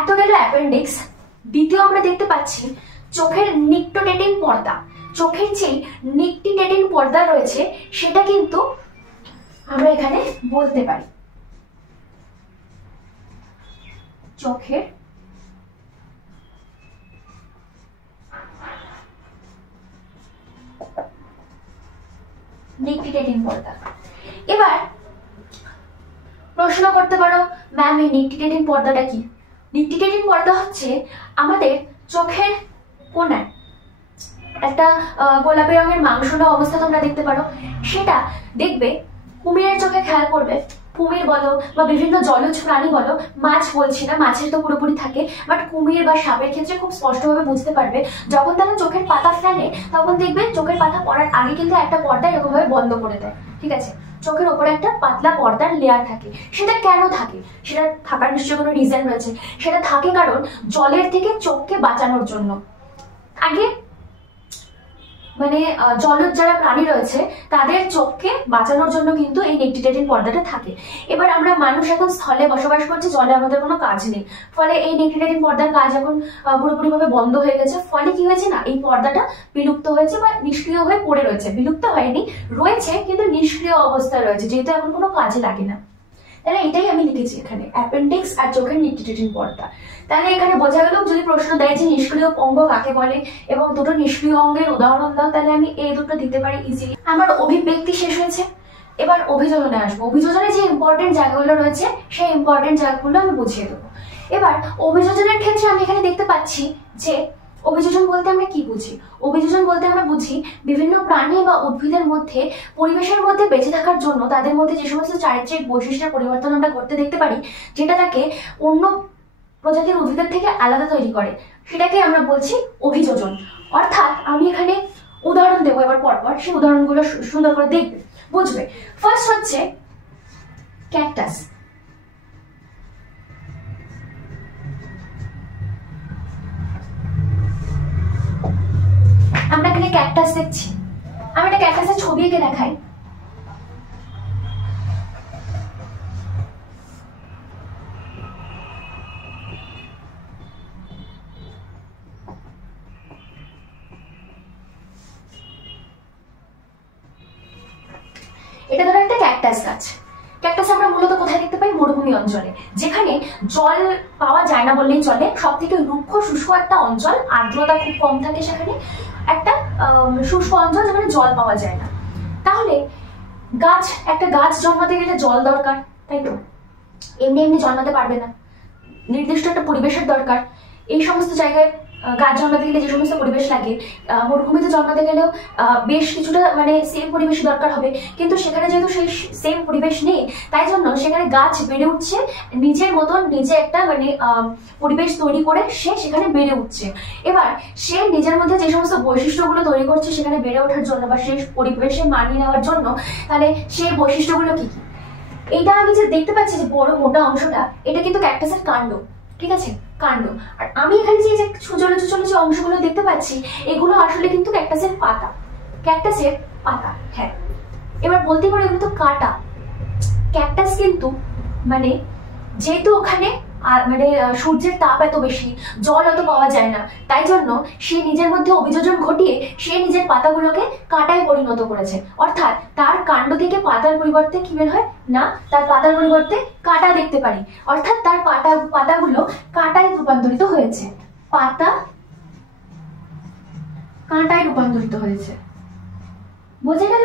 এত গেল অ্যাপেন্ডিক্স। দ্বিতীয় আমরা দেখতে পাচ্ছি চোখের নিকটোটেটিন পর্দা। চোখের যে নিকটিটেটিন পর্দা রয়েছে সেটা কিন্তু আমরা এখানে বলতে পারি চোখের নিকটিটেটিন পর্দা। এবার প্রশ্ন করতে পারো, ম্যাম এই নিকটিটেটিন পর্দাটা কি? নিকটিটেটিন পর্দা হচ্ছে আমাদের চোখের কোণায় একটা গোলাপি রঙের মাংসলা অবস্থা তোমরা দেখতে পারো। সেটা দেখবে কুমিরের চোখে খেয়াল করবে, কুমির বলো বা বিভিন্ন জলজ প্রাণী বলো, মাছ বলছি না, মাছের তো পুরোপুরি থাকে, বাট কুমির বা সাপের ক্ষেত্রে খুব স্পষ্টভাবে বুঝতে পারবে যখন তারা চোখের পাতা ফেলে, তখন দেখবে চোখের পাতা পড়ার আগে কিন্তু একটা পর্দা এরকম ভাবে বন্ধ করে দেয়, ঠিক আছে, চোখের ওপরে একটা পাতলা পর্দার লেয়ার থাকে। সেটা কেন থাকে? সেটা থাকার নিশ্চয়ই কোনো রিজন রয়েছে। সেটা থাকে কারণ জলের থেকে চোখকে বাঁচানোর জন্য। আগে মানে জলজ যারা প্রাণী রয়েছে তাদের চোখকে বাঁচানোর জন্য কিন্তু এই নেকটিটেটিন পর্দাটা থাকে। এবার আমরা মানুষ এখন স্থলে বসবাস করছি, জলে আমাদের কোনো কাজ নেই, ফলে এই নেকটিটেটিন পর্দার কাজ এখন পুরোপুরিভাবে বন্ধ হয়ে গেছে। ফলে কি হয়েছে না, এই পর্দাটা বিলুপ্ত হয়েছে বা নিষ্ক্রিয় হয়ে পড়ে রয়েছে। বিলুপ্ত হয়নি, রয়েছে কিন্তু নিষ্ক্রিয় অবস্থায় রয়েছে, যেহেতু এখন কোনো কাজে লাগে না। তাহলে এটাই আমি লিখেছি এখানে, অ্যাপেন্ডিক্স আর চোখের নেকটিটেটিন পর্দা। তাহলে এখানে বোঝা গেল, যদি প্রশ্ন দেয় যে নিষ্ক্রিয় অঙ্গ কাকে বলে এবং দুটো নিষ্ক্রিয় অঙ্গের উদাহরণ দাও, তাহলে আমি এই দুটো দিতে পারি ইজিলি। আমার অভিব্যক্তি শেষ হয়েছে, এবার অভিযোজনে আসবো। অভিযোজনে যে ইম্পর্টেন্ট জায়গাগুলো রয়েছে সেই ইম্পর্টেন্ট জায়গাগুলো আমি বুঝিয়ে দেবো। এবার অভিযোজনের ক্ষেত্রে আমি এখানে দেখতে পাচ্ছি যে অভিযোজন বলতে আমরা কি বুঝি। অভিযোজন বলতে আমরা বুঝি বিভিন্ন প্রাণী বা উদ্ভিদের মধ্যে পরিবেশের মধ্যে বেঁচে থাকার জন্য তাদের মধ্যে যে সমস্ত চারিত্রিক বৈশিষ্ট্যের পরিবর্তন আমরা করতে দেখতে পারি, যেটা তাকে অন্য প্রজাতির উদ্ভিদের থেকে আলাদা তৈরি করে, সেটাকে আমরা বলছি অভিযোজন। অর্থাৎ আমি এখানে উদাহরণ দেবো এবার পরপর, সেই উদাহরণগুলো সুন্দর করে দেখবে, বুঝবে। ফার্স্ট হচ্ছে ক্যাকটাস। আমরা এখানে ক্যাকটাস দেখছি, আমি একটা ক্যাকটাসের ছবি এঁকে দেখাই। এটা ধরো একটা ক্যাকটাস গাছ। ক্যাকটাস আমরা মূলত কোথায় দেখতে পাই? মরুভূমি অঞ্চলে, যেখানে জল পাওয়া যায় না বললেই চলে। সব থেকে রুক্ষ শুষ্ক একটা অঞ্চল, আর্দ্রতা খুব কম থাকে সেখানে, একটা শুষ্ক অঞ্চল যেখানে জল পাওয়া যায় না। তাহলে একটা গাছ জন্মাতে গেলে জল দরকার, তাই তো? এমনি এমনি জন্মাতে পারবে না, নির্দিষ্ট একটা পরিবেশের দরকার। এই সমস্ত জায়গায় গাছ জন্মাতে গেলে যে সমস্ত পরিবেশ লাগে, মরুভূমিতে জন্মাতে গেলেও বেশ কিছুটা মানে সেম পরিবেশ দরকার হবে, কিন্তু সেখানে যেহেতু সেই সেম পরিবেশ নেই, তাই জন্য সেখানে গাছ বেড়ে উঠছে নিজের মতন, নিজে একটা মানে পরিবেশ তৈরি করে সে সেখানে বেড়ে উঠছে। এবার সে নিজের মধ্যে যে সমস্ত বৈশিষ্ট্যগুলো তৈরি করছে সেখানে বেড়ে ওঠার জন্য বা সেই পরিবেশে মানিয়ে নেওয়ার জন্য, তাহলে সেই বৈশিষ্ট্যগুলো কি কি? এইটা আমি যে দেখতে পাচ্ছি যে বড় মোটা অংশটা, এটা কিন্তু ক্যাকটাসের কাণ্ড, ঠিক আছে? কাণ্ড। আর আমি এখানে যে ছুচলো ছুচলো যে অংশগুলো দেখতে পাচ্ছি, এগুলো আসলে কিন্তু ক্যাকটাসের পাতা। ক্যাকটাসের পাতা, হ্যাঁ। এবার বলতে পারো এগুলো তো কাটা। ক্যাকটাস কিন্তু মানে যেহেতু ওখানে মানে সূর্যের তাপ এত বেশি, জল অত পাওয়া যায় না, তাই জন্য সে নিজের মধ্যে অভিযোজন ঘটিয়ে সে নিজের পাতাগুলোকে কাঁটায় পরিণত করেছে। অর্থাৎ তার কাণ্ড থেকে পাতার পরিবর্তে কি বের হয় না, তার পাতার পরিবর্তে কাঁটা দেখতে পারি। অর্থাৎ তার পাতাগুলো কাঁটায় রূপান্তরিত হয়েছে, পাতা কাঁটায় রূপান্তরিত হয়েছে। বোঝা গেল?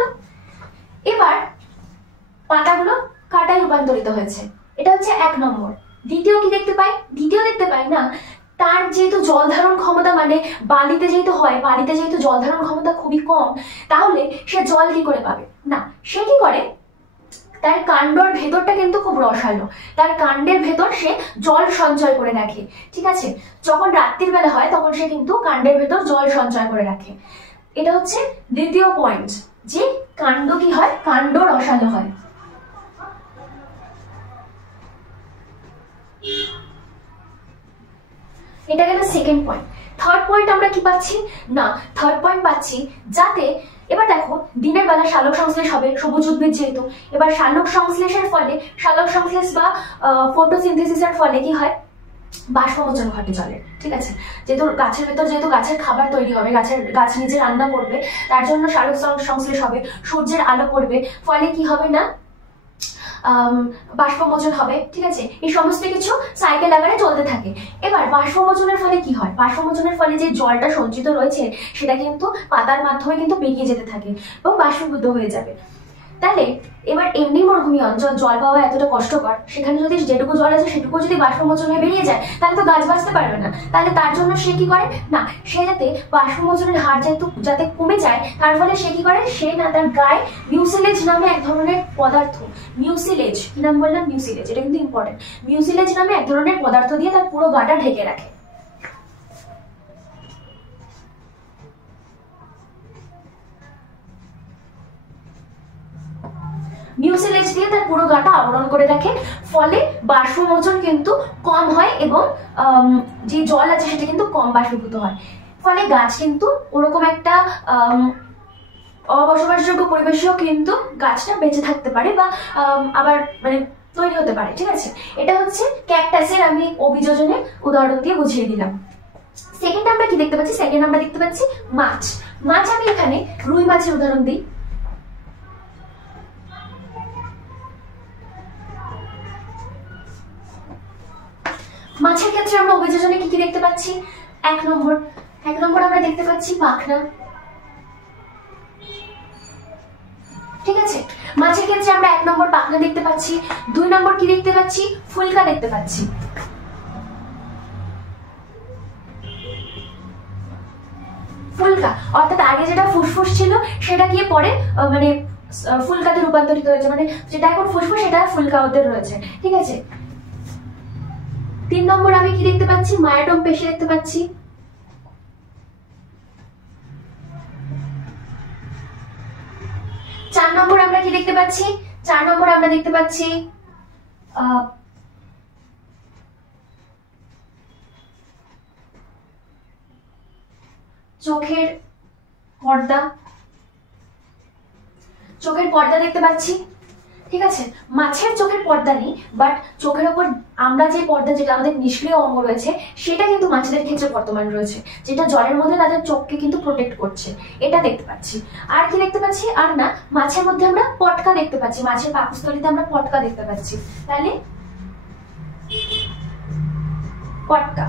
এবার পাতাগুলো কাঁটায় রূপান্তরিত হয়েছে, এটা হচ্ছে 1 নম্বর। দ্বিতীয় কি দেখতে পাই? দ্বিতীয় দেখতে পাই না, তার যেহেতু জল ধারণ ক্ষমতা মানে বালিতে যেহেতু হয়, বালিতে যেহেতু জল ধারণ ক্ষমতা খুবই কম, তাহলে সে জল কি করে পাবে না? সে কি করে, তার কাণ্ডর ভেতরটা কিন্তু খুব রসালো, তার কাণ্ডের ভেতর সে জল সঞ্চয় করে রাখে, ঠিক আছে? যখন রাত্রির বেলা হয় তখন সে কিন্তু কাণ্ডের ভেতর জল সঞ্চয় করে রাখে। এটা হচ্ছে দ্বিতীয় পয়েন্ট, যে কাণ্ড কি হয়, কাণ্ড রসালো হয়। এটা গেল সেকেন্ড পয়েন্ট। থার্ড পয়েন্ট আমরা কি পাচ্ছি না, থার্ড পয়েন্ট পাচ্ছি যাতে, এবার দেখো দিনের বেলা সালোক সংশ্লেষ হবে, সবুজ উদ্ভিদ যেহেতু, এবার সালোক সংশ্লেষের ফলে, সালোক সংশ্লেষ বা ফটোসিনথেসিসের ফলে কি হয়, বাষ্পমোচন ঘটে জলের, ঠিক আছে? যেহেতু গাছের ভেতর যেহেতু গাছের খাবার তৈরি হবে, গাছ নিজে রান্না করবে, তার জন্য সালোক সংশ্লেষ হবে, সূর্যের আলো পড়বে, ফলে কি হবে না, বাষ্পমোচন হবে, ঠিক আছে? এই সমস্ত কিছু সাইকেল আকারে চলতে থাকে। এবার বাষ্পমোচনের ফলে কি হয়, বাষ্পমোচনের ফলে যে জলটা সঞ্চিত রয়েছে সেটা কিন্তু পাতার মাধ্যমে কিন্তু বেরিয়ে যেতে থাকে এবং বাষ্পীভূত হয়ে যাবে। তাহলে এবার এমনি মরুভূমি অঞ্চল, জল পাওয়া এতটা কষ্টকর, সেখানে যদি যেটুকু জল আছে সেটুকু যদি বাষ্পমোচন হয়ে বেরিয়ে যায়, তাহলে তো গাছ বাঁচতে পারবে না। তাহলে তার জন্য সে কি করে না, সে যাতে বাষ্পমোচনের হার যাতে কমে যায়, তার ফলে সে কি করে, সে না তার গায়ে মিউসিলেজ নামে এক ধরনের পদার্থ, মিউসিলেজ, কি নাম বললাম, মিউসিলেজ, এটা কিন্তু ইম্পর্টেন্ট, মিউসিলেজ নামে এক ধরনের পদার্থ দিয়ে তার পুরো গাটা ঢেকে রাখে। মিউসিলেজ দিয়ে তার পুরো গাটা আবরণ করে রাখে, ফলে বাষ্পমোচন কিন্তু কম হয় এবং যে জল আছে সেটা কিন্তু কম বাষ্পীভূত হয়। ফলে গাছ কিন্তু ওরকম একটা অবসবাসযোগ্য পরিবেশেও কিন্তু গাছটা বেঁচে থাকতে পারে বা আবার মানে তৈরি হতে পারে। ঠিক আছে, এটা হচ্ছে ক্যাকটাসের আমি অভিযোজনের উদাহরণ দিয়ে বুঝিয়ে দিলাম। সেকেন্ড আমরা কি দেখতে পাচ্ছি? সেকেন্ড আমরা দেখতে পাচ্ছি মাছ। মাছ আমি এখানে রুই মাছের উদাহরণ দিই। মাছের ক্ষেত্রে আমরা অভিযোজনে কি কি দেখতে পাচ্ছি? এক নম্বর আমরা দেখতে পাচ্ছি পাখনা। ঠিক আছে, মাছের ক্ষেত্রে আমরা 1 নম্বর পাখনা দেখতে পাচ্ছি। 2 নম্বর কি দেখতে পাচ্ছি? ফুলকা দেখতে পাচ্ছি। ফুলকা অর্থাৎ আগে যেটা ফুসফুস ছিল সেটা গিয়ে পরে মানে ফুলকাতে রূপান্তরিত হয়েছে, মানে যেটা এখন ফুসফুস সেটা ফুলকা হতে রয়েছে। ঠিক আছে, 3 নম্বর আমি কি দেখতে পাচ্ছি? মায়াটম পেশি দেখতে পাচ্ছি। 4 নম্বর আমরা কি দেখতে পাচ্ছি? 4 নম্বর আমরা দেখতে পাচ্ছি চোখের পর্দা। চোখের পর্দা দেখতে পাচ্ছি। ঠিক আছে, মাছের চোখের পর্দা নেই, বাট চোখের ওপর আমরা যে পর্দা, যেটা আমাদের নিষ্ক্রিয় অঙ্গ রয়েছে, সেটা কিন্তু মাছেদের ক্ষেত্রে বর্তমান রয়েছে, যেটা জলের মধ্যে তাদের চোখকে কিন্তু প্রোটেক্ট করছে, এটা দেখতে পাচ্ছি। আর কি দেখতে পাচ্ছি? আর না, মাছের মধ্যে আমরা পটকা দেখতে পাচ্ছি, মাছের পাকস্থলীতে আমরা পটকা দেখতে পাচ্ছি। তাহলে পটকা,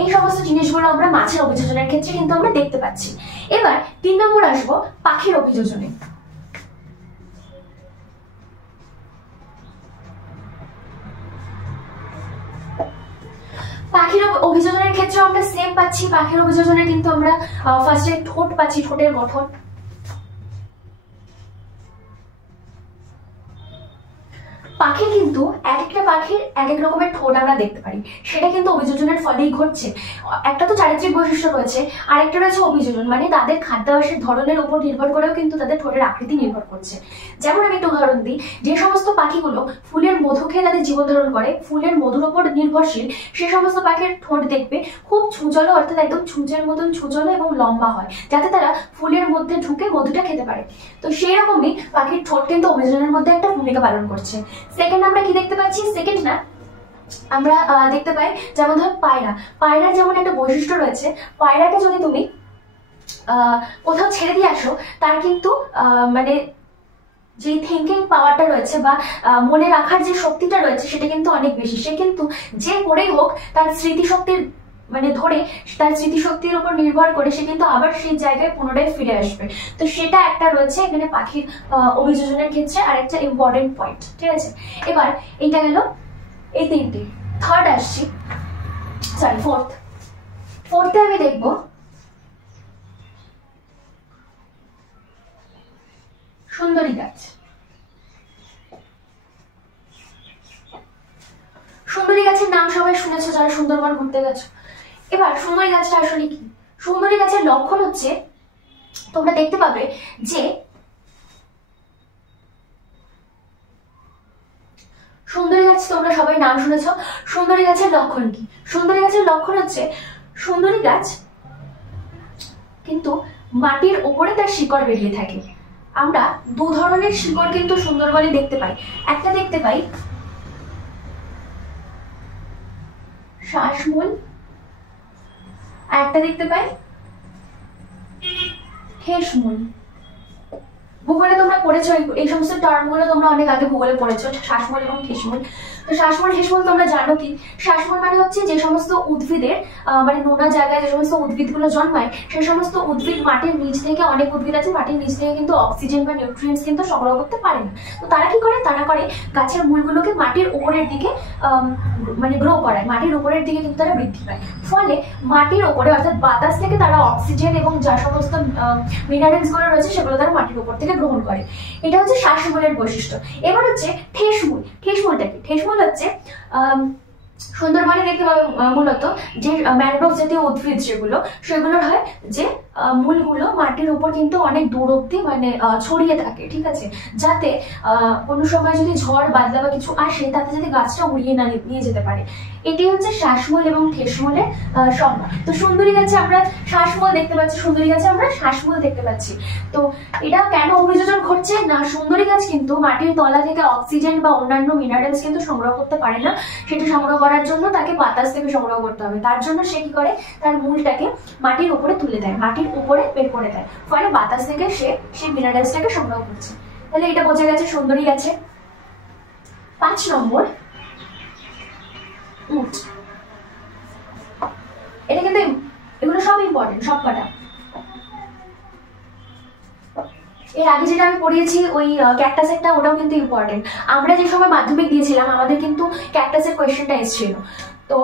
এই সমস্ত জিনিসগুলো আমরা মাছের অভিযোজনের ক্ষেত্রে কিন্তু আমরা দেখতে পাচ্ছি। এবার 3 নম্বর আসবো পাখির অভিযোজনে। পাখির অভিযোজনের ক্ষেত্রে আমরা সেম পাচ্ছি। পাখির অভিযোজনে কিন্তু আমরা ফার্স্টে ঠোঁট পাচ্ছি, ঠোঁটের গঠন। পাখি কিন্তু এক একটা পাখির এক এক রকমের ঠোঁট আমরা দেখতে পারি, সেটা কিন্তু অভিযোজনের ফলেই ঘটছে। একটা তো চারিত্রিক বৈশিষ্ট্য রয়েছে, আর একটা রয়েছে অভিযোজন, মানে তাদের খাদ্যাভ্যাসের ধরনের উপর নির্ভর করেও কিন্তু তাদের ঠোঁটের আকৃতি নির্ভর করছে। যেমন আমি একটা উদাহরণ দিই, যে সমস্ত পাখিগুলো ফুলের মধু খেয়ে তাদের জীবন ধারণ করে, ফুলের মধুর উপর নির্ভরশীল, সে সমস্ত পাখির ঠোঁট দেখবে খুব ছুঁচলো, অর্থাৎ একদম ছুঁচের মতন ছুঁচলো এবং লম্বা হয়, যাতে তারা ফুলের মধ্যে ঢুকে মধুটা খেতে পারে। তো সেরকমই পাখির ঠোঁট কিন্তু অভিযোজনের মধ্যে একটা ভূমিকা পালন করছে। সেকেন্ড আমরা কি দেখতে পাচ্ছি? সেকেন্ড না, আমরা দেখতে পাই যেমন ধর পায়রার যেমন একটা বৈশিষ্ট্য রয়েছে, পায়রাকে যদি তুমি কোথাও ছেড়ে দিয়ে আসো, তার কিন্তু মানে যে থিঙ্কিং পাওয়ারটা রয়েছে বা মনে রাখার যে শক্তিটা রয়েছে সেটা কিন্তু অনেক বেশি। সে কিন্তু যে করেই হোক তার স্মৃতিশক্তির মানে ধরে, তার স্মৃতিশক্তির উপর নির্ভর করে সে কিন্তু আবার সেই জায়গায় পুনরায় ফিরে আসবে। তো সেটা একটা রয়েছে এখানে পাখির অভিযোজনের ক্ষেত্রে আর একটা ইম্পর্টেন্ট পয়েন্ট। ঠিক আছে, এবার এইটা গেল এই 3টে। থার্ড আসছি, সরি ফোর্থে আমি দেখবো সুন্দরী গাছ। সুন্দরী গাছের নাম সবাই শুনেছো যারা সুন্দরবন ঘুরতে গেছো। এবার সুন্দরী গাছটা আসলে কি? সুন্দরী গাছের লক্ষণ হচ্ছে, তোমরা দেখতে পাবে যে সুন্দরী গাছ, তোমরা সবাই নাম শুনেছো। সুন্দরী গাছের লক্ষণ কি? সুন্দরী গাছের লক্ষণ হচ্ছে, সুন্দরী গাছ কিন্তু মাটির উপরে তার শিকড় বেরিয়ে থাকে। আমরা 2 ধরনের শিকড় কিন্তু সুন্দরবনে দেখতে পাই। একটা দেখতে পাই শ্বাসমূল, আর একটা দেখতে পাই ঠেসমূল। ভূগোলে তোমরা পড়েছো এই সমস্ত টার্মগুলো, তোমরা অনেক আগে ভূগোলে পড়েছো, শ্বাসমূল এবং ঠেসমূল। তো শ্বাসমূল ঠেসমূল তোমরা জানো কি? শ্বাসমূল মানে হচ্ছে যে সমস্ত উদ্ভিদের মানে নোনা জায়গায় যে সমস্ত উদ্ভিদগুলো জন্মায়, সেই সমস্ত উদ্ভিদ মাটির নিচ থেকে, অনেক উদ্ভিদ আছে মাটির নিচ থেকে কিন্তু অক্সিজেন বা নিউট্রিয়েন্টস কিন্তু সংগ্রহ করতে পারে না। তো তারা কি করে? তারা করে গাছের মূলগুলোকে মাটির উপরের দিকে মানে গ্রো করায়, মাটির উপরের দিকে কিন্তু তারা বৃদ্ধি পায়। ফলে মাটির উপরে অর্থাৎ বাতাস থেকে তারা অক্সিজেন এবং যা সমস্ত মিনারেলস গুলো রয়েছে সেগুলো তারা মাটির উপর থেকে গ্রহণ করে। এটা হচ্ছে শ্বাসমূলের বৈশিষ্ট্য। এবার হচ্ছে ঠেসমূল। ঠেসমূলটা কি? ঠেসমূল হচ্ছে সুন্দরবনে দেখতে পাবে মূলত যে ম্যানগ্রোভ জাতীয় উদ্ভিদ সেগুলোর হয় যে মূলগুলো মাটির উপর কিন্তু অনেক দূর অব্দি মানে ছড়িয়ে থাকে, ঠিক আছে, যাতে কোনো সময় যদি ঝড় বাদলা বা কিছু আসে তাতে যদি গাছটা উড়িয়ে না নিয়ে যেতে পারে। এটি হচ্ছে শ্বাসমূল এবং ঠেসমূলের সংজ্ঞা। তো সুন্দরী গাছে আমরা শ্বাসমূল দেখতে পাচ্ছি, সুন্দরী গাছে আমরা শ্বাসমূল দেখতে পাচ্ছি। তো এটা কেন অভিযোজন ঘটছে না, সুন্দরী গাছ কিন্তু মাটির তলা থেকে অক্সিজেন বা অন্যান্য মিনারেলস কিন্তু সংগ্রহ করতে পারে না। সেটা সংগ্রহ করার জন্য তাকে বাতাস থেকে সংগ্রহ করতে হবে। তার জন্য সে কি করে, তার মূলটাকে মাটির উপরে তুলে দেয়, মাটির উপরে বের করে দেয়, ফলে বাতাস থেকে সে সেই মিনারেলসটাকে সংগ্রহ করছে। তাহলে এটা বোঝা গেছে সুন্দরী গাছে। 5 নম্বর উট। এটা কিন্তু এগুলো সব ইম্পর্টেন্ট, সব কটা। এর আগে যেটা আমি পড়িয়েছি ওই ক্যাকটাসেরটা, ওটাও কিন্তু ইম্পর্টেন্ট। আমরা যে সময় মাধ্যমিক দিয়েছিলাম আমাদের কিন্তু ক্যাকটাসের কোয়েশ্চেনটা এসেছিল। তো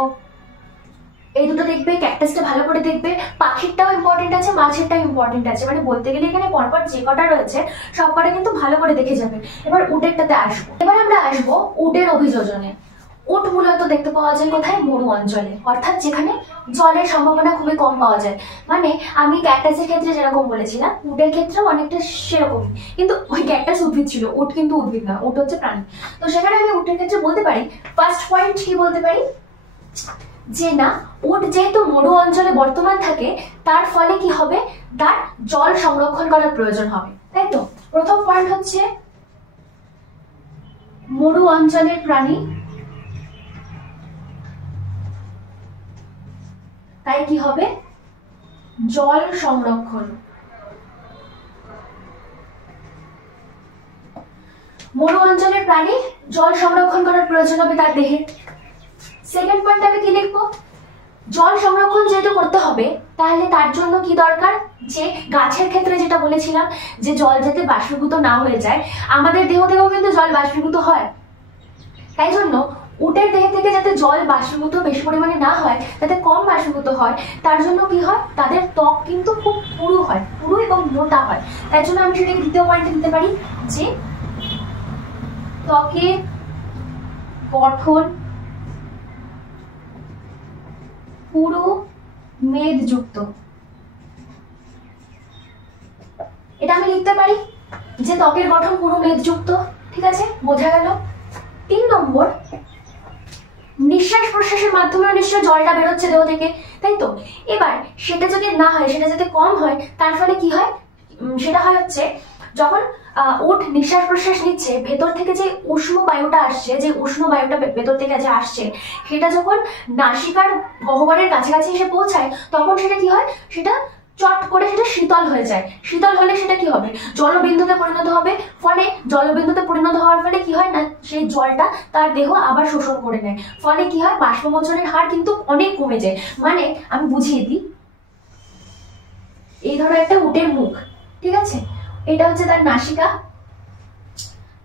এই দুটো দেখবে, ক্যাকটাসটা ভালো করে দেখবে। পাখিরটাও ইম্পর্টেন্ট আছে, মাছেরটাও ইম্পর্টেন্ট আছে, মানে বলতে গেলে এখানে পরপর যে কটা রয়েছে সব কটা কিন্তু ভালো করে দেখে যাবে। এবার উটেরটাতে আসবো। এবার আমরা আসবো উটের অভিযোজনে। উট মূলত দেখতে পাওয়া যায় কোথায়, মরু অঞ্চলে, অর্থাৎ যেখানে জলের সম্ভাবনা খুবই কম পাওয়া যায়। মানে আমি ক্যাকটাসের ক্ষেত্রে যেরকম বলেছিলাম, উটের ক্ষেত্রেও অনেকটা সেরকম, কিন্তু ওই ক্যাকটাস উদ্ভিদ ছিল, উট কিন্তু উদ্ভিদ না, উট হচ্ছে প্রাণী। তো সেখানে আমি উটের ক্ষেত্রে বলতে পারি, ফার্স্ট পয়েন্ট কি বলতে পারি, যে না, উট যেহেতু মরু অঞ্চলে বর্তমান থাকে, তার ফলে কি হবে, তার জল সংরক্ষণ করার প্রয়োজন হবে, তাই তো। প্রথম পয়েন্ট হচ্ছে মরু অঞ্চলের প্রাণী, তাই কি হবে, জল সংরক্ষণ। মরু অঞ্চলের প্রাণী, জল সংরক্ষণ করার প্রয়োজন হবে তার দেহে। সেকেন্ড পয়েন্ট আমি কি লিখবো, জল সংরক্ষণ যেহেতু করতে হবে, তাহলে তার জন্য কি দরকার, যে গাছের ক্ষেত্রে যেটা বলেছিলাম যে জল যাতে বাষ্পীভূত না হয়ে যায়, আমাদের দেহ থেকেও কিন্তু জল বাষ্পীভূত হয়। তাই জন্য উটের দেহ থেকে যাতে জল বাষ্পীভূত বেশি পরিমাণে না হয়, যাতে কম বাষ্পীভূত হয়, তার জন্য কি হয়, তাদের ত্বক কিন্তু খুব পুরু হয়, পুরু এবং মোটা হয়। তার জন্য আমি সেটাকে দ্বিতীয় পয়েন্টে দিতে পারি যে ত্বকের গঠন পুরু মেদযুক্ত। এটা আমি লিখতে পারি যে ত্বকের গঠন পুরু মেদযুক্ত, ঠিক আছে, বোঝা গেল। 3 নম্বর, নিঃশ্বাস প্রশ্বাসের মাধ্যমে নিশ্চয় জলটা বেরোচ্ছে দেহ থেকে, তাই তো। এবার সেটা যদি না হয়, সেটা যাতে কম হয়, তার ফলে কি হয়, সেটা হয় হচ্ছে যখন উট নিঃশ্বাস প্রশ্বাস নিচ্ছে, ভেতর থেকে যে উষ্ণ বায়ুটা আসছে, যে উষ্ণ বায়ুটা ভেতর থেকে যে আসছে, সেটা যখন নাসিকার গহ্বরের কাছাকাছি এসে পৌঁছায়, তখন সেটা কি হয়, সেটা চট করে সেটা শীতল হয়ে যায়। শীতল হলে সেটা কি হবে, জলবিন্দুতে পরিণত হবে। ফলে জলবিন্দুতে পরিণত হওয়ার ফলে কি হয় না, সেই জলটা তার দেহ আবার শোষণ করে নেয়। ফলে কি হয়, বাষ্পমোচনের হার কিন্তু অনেক কমে যায়। মানে আমি বুঝিয়ে দিই, এই ধরো একটা উটের মুখ, ঠিক আছে, এটা হচ্ছে তার নাসিকা,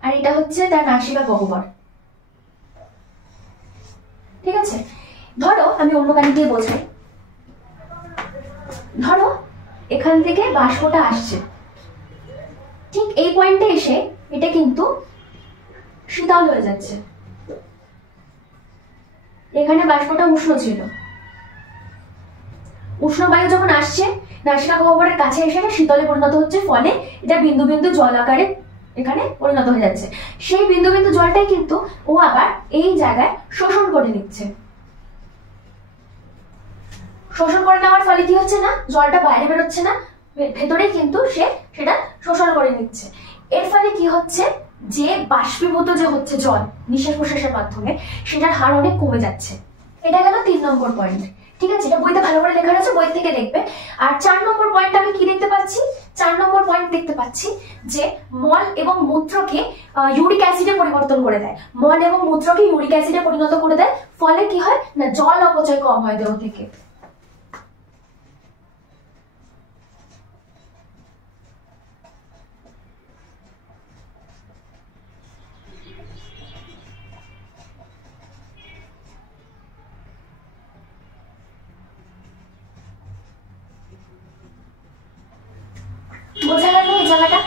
আর এটা হচ্ছে তার নাসিকা গহ্বর, ঠিক আছে। ধরো আমি অন্য কানে দিয়ে বোঝাই, ধরো এখান থেকে বাষ্পটা আসছে, ঠিক এই পয়েন্টে এসে এটা কিন্তু শীতল হয়ে যাচ্ছে। এখানে বাষ্পটা উষ্ণ ছিল, উষ্ণ বায়ু যখন আসছে নাসিকা গহ্বরের কাছে এসে এটা শীতলে পরিণত হচ্ছে, ফলে এটা বিন্দু বিন্দু জল আকারে এখানে পরিণত হয়ে যাচ্ছে। সেই বিন্দু বিন্দু জলটাই কিন্তু ও আবার এই জায়গায় শোষণ করে নিচ্ছে। শোষণ করে নেওয়ার ফলে কি হচ্ছে না, জলটা বাইরে বেরোচ্ছে না, ভেতরে কিন্তু সে সেটা শোষণ করে নিচ্ছে। এর ফলে কি হচ্ছে, যে বাষ্পীভূত যে হচ্ছে জল নিঃশ্বাস প্রশ্বাসের মাধ্যমে, সেটার হার অনেক কমে যাচ্ছে। এটা গেল 3 নম্বর পয়েন্ট, ঠিক আছে, এটা বইতে ভালো করে লেখা আছে, বই থেকে দেখবে। আর 4 নম্বর পয়েন্ট আমি কি দেখতে পাচ্ছি, 4 নম্বর পয়েন্ট দেখতে পাচ্ছি যে মল এবং মূত্রকে ইউরিক অ্যাসিডে পরিবর্তন করে দেয়। মল এবং মূত্রকে ইউরিক অ্যাসিডে পরিণত করে দেয়, ফলে কি হয় না, জল অপচয় কম হয় দেহ থেকে। বোঝা গেল এই জায়গাটা,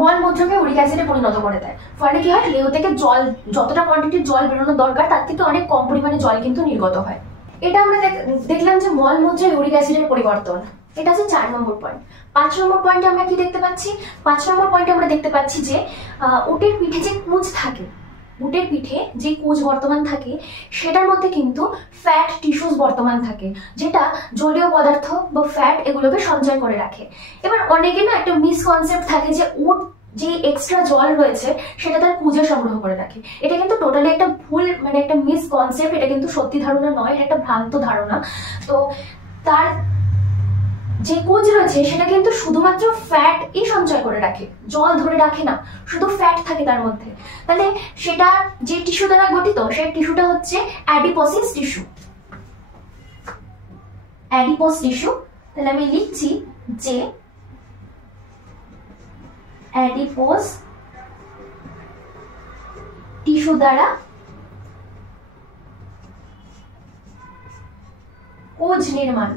মল মূত্রকে ইউরিক অ্যাসিডে পরিণত করে দেয়, ফলে কি হয়, দেহ থেকে জল যতটা কোয়ান্টিটির জল বেরোনো দরকার তার থেকে অনেক কম পরিমাণে জল কিন্তু নির্গত হয়। এটা আমরা দেখলাম যে মলমূত্রে ইউরিক অ্যাসিডের পরিবর্তন। এটা হচ্ছে 4 নম্বর পয়েন্ট। 5 নম্বর পয়েন্টে আমরা কি দেখতে পাচ্ছি? 5 নম্বর পয়েন্টে আমরা দেখতে পাচ্ছি যে উটের পিঠে যে কুঁজ থাকে, উটের পিঠে যে কুঁজ বর্তমান থাকে সেটার মধ্যে কিন্তু ফ্যাট টিস্যুস বর্তমান থাকে, যেটা জলীয় পদার্থ বা ফ্যাট এগুলোকে সঞ্চয় করে রাখে। এবার অনেকে না একটা মিসকনসেপ্ট থাকে যে উট যে এক্সট্রা জল রয়েছে সেটা তার কুঁজে সংগ্রহ করে রাখে। এটা কিন্তু টোটালি একটা ভুল, মানে একটা মিসকনসেপ্ট। এটা কিন্তু সত্যি ধারণা নয়, এটা একটা ভ্রান্ত ধারণা। তো তার যে কুঁজ রয়েছে সেটা কিন্তু শুধুমাত্র ফ্যাটই সঞ্চয় করে রাখে, জল ধরে রাখে না, শুধু ফ্যাট থাকে তার মধ্যে। তাহলে সেটা যে টিস্যু দ্বারা গঠিত, সেই টিস্যুটা হচ্ছে অ্যাডিপোসিস টিস্যু। Adipose tissue. তাহলে আমি লিখছি যে অ্যাডিপোস টিস্যু দ্বারা কোষ নির্মাণ।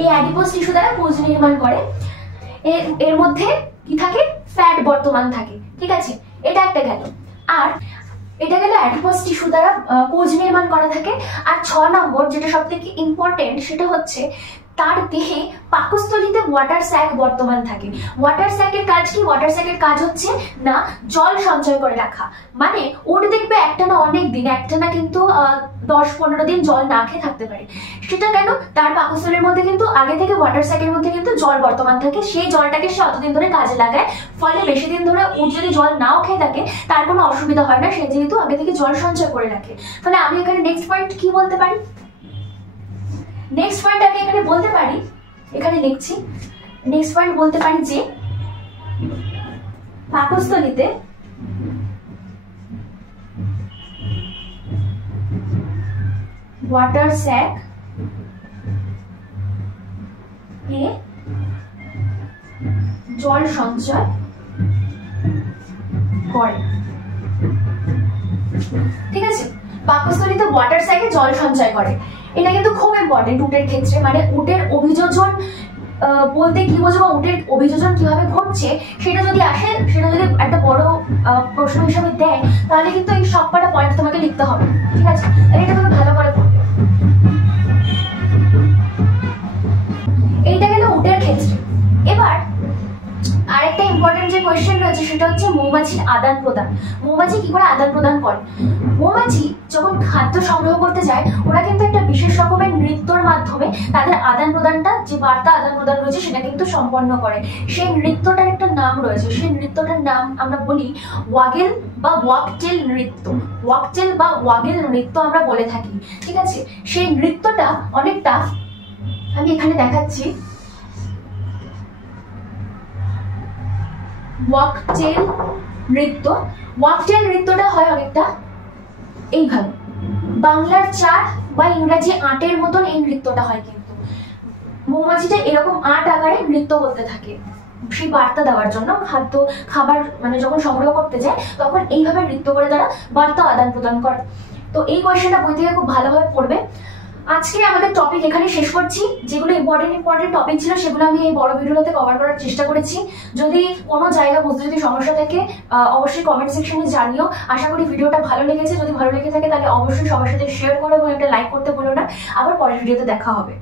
এই অ্যাডিপোস টিস্যু দ্বারা কোষ নির্মাণ করে। এর মধ্যে কি থাকে? ফ্যাট বর্তমান থাকে। ঠিক আছে, এটা একটা গেল। আর এটা গেল অ্যাডিপোস টিস্যু দ্বারা কোষ নির্মাণ করা থাকে। আর 6 নম্বর যেটা সবথেকে ইম্পর্টেন্ট, সেটা হচ্ছে তার দেহে পাকস্থলীতে ওয়াটার স্যাক বর্তমান থাকে। ওয়াটার স্যাকের কাজ কি? ওয়াটার স্যাকের কাজ হচ্ছে না জল সঞ্চয় করে রাখা। মানে ওর দেখবে একটা না অনেক দিন, একটা না কিন্তু 10-15 দিন জল না খেয়ে থাকতে পারে। সেটা কেন? তার পাকস্থলীর মধ্যে কিন্তু আগে থেকে ওয়াটার স্যাকের মধ্যে কিন্তু জল বর্তমান থাকে, সেই জলটাকে সে অতদিন ধরে কাজে লাগায়। ফলে বেশি দিন ধরে ও যদি জল নাও খেয়ে থাকে তার কোনো অসুবিধা হয় না, সে যেহেতু আগে থেকে জল সঞ্চয় করে রাখে। ফলে আমি এখানে নেক্সট পয়েন্ট কি বলতে পারি? নেক্সট পয়েন্ট আমি এখানে বলতে পারি, এখানে লিখছি, নেক্সট পয়েন্ট বলতে পারি যে পাকস্থলীতে ওয়াটার স্যাক এ জল সঞ্চয় করে। ঠিক আছে, পাকস্থলীতে ওয়াটার স্যাকে জল সঞ্চয় করে। এটা কিন্তু খুব ইম্পর্টেন্ট উটের ক্ষেত্রে। মানে উটের অভিযোজন বলতে কি বোঝো, উটের অভিযোজন কিভাবে ঘটছে সেটা যদি আসে, সেটা যদি একটা বড় প্রশ্ন হিসাবে দেয়, তাহলে কিন্তু এই সবকটা পয়েন্ট তোমাকে লিখতে হবে। ঠিক আছে, এটা তুমি ভালো করে পড়বে। এইটা গেল উটের ক্ষেত্রে। এবার আরেকটা ইম্পর্টেন্ট যে কোয়েশ্চেন রয়েছে সেটা হচ্ছে মৌমাছির আদান প্রদান। মৌমাছি কি করে আদান প্রদান করে? মৌমাছি যখন খাদ্য সংগ্রহ করতে যায়, ওরা কিন্তু একটা বিশেষ রকমের নৃত্যর মাধ্যমে তাদের আদান প্রদানটা, যে বার্তা আদান প্রদান রয়েছে সেটা কিন্তু সম্পন্ন করে। সেই নৃত্যটার একটা নাম রয়েছে, সেই নৃত্যটার নাম আমরা বলি ওয়াগেল বা ওয়াকটেল নৃত্য। ওয়াকটেল বা ওয়াগেল নৃত্য আমরা বলে থাকি। ঠিক আছে, সেই নৃত্যটা অনেকটা আমি এখানে দেখাচ্ছি। ওয়াকটেল নৃত্য। ওয়াকটেল নৃত্যটা হয় অনেকটা এইভাবে, বাংলার 4 বা ইংরাজি 8-এর মতন এই নৃত্যটা হয়। কিন্তু মৌমাছিটা এরকম 8 আকারে নৃত্য করতে থাকে সেই বার্তা দেওয়ার জন্য। খাবার মানে যখন সংগ্রহ করতে যায় তখন এইভাবে নৃত্য করে তারা বার্তা আদান প্রদান করে। তো এই কোয়েশ্চেনটা বই থেকে খুব ভালোভাবে পড়বে। আজকে আমাদের টপিক এখানে শেষ করছি। যেগুলো ইম্পর্টেন্ট টপিক ছিল সেগুলো আমি এই বড় ভিডিওতে কভার করার চেষ্টা করেছি। যদি কোনো জায়গা বুঝতে যদি সমস্যা থাকে অবশ্যই কমেন্ট সেকশনে জানিও। আশা করি ভিডিওটা ভালো লেগেছে। যদি ভালো লেগে থাকে তাহলে অবশ্যই সবার সাথে শেয়ার করো এবং একটা লাইক করতে ভুলো না। আবার পরের ভিডিওতে দেখা হবে।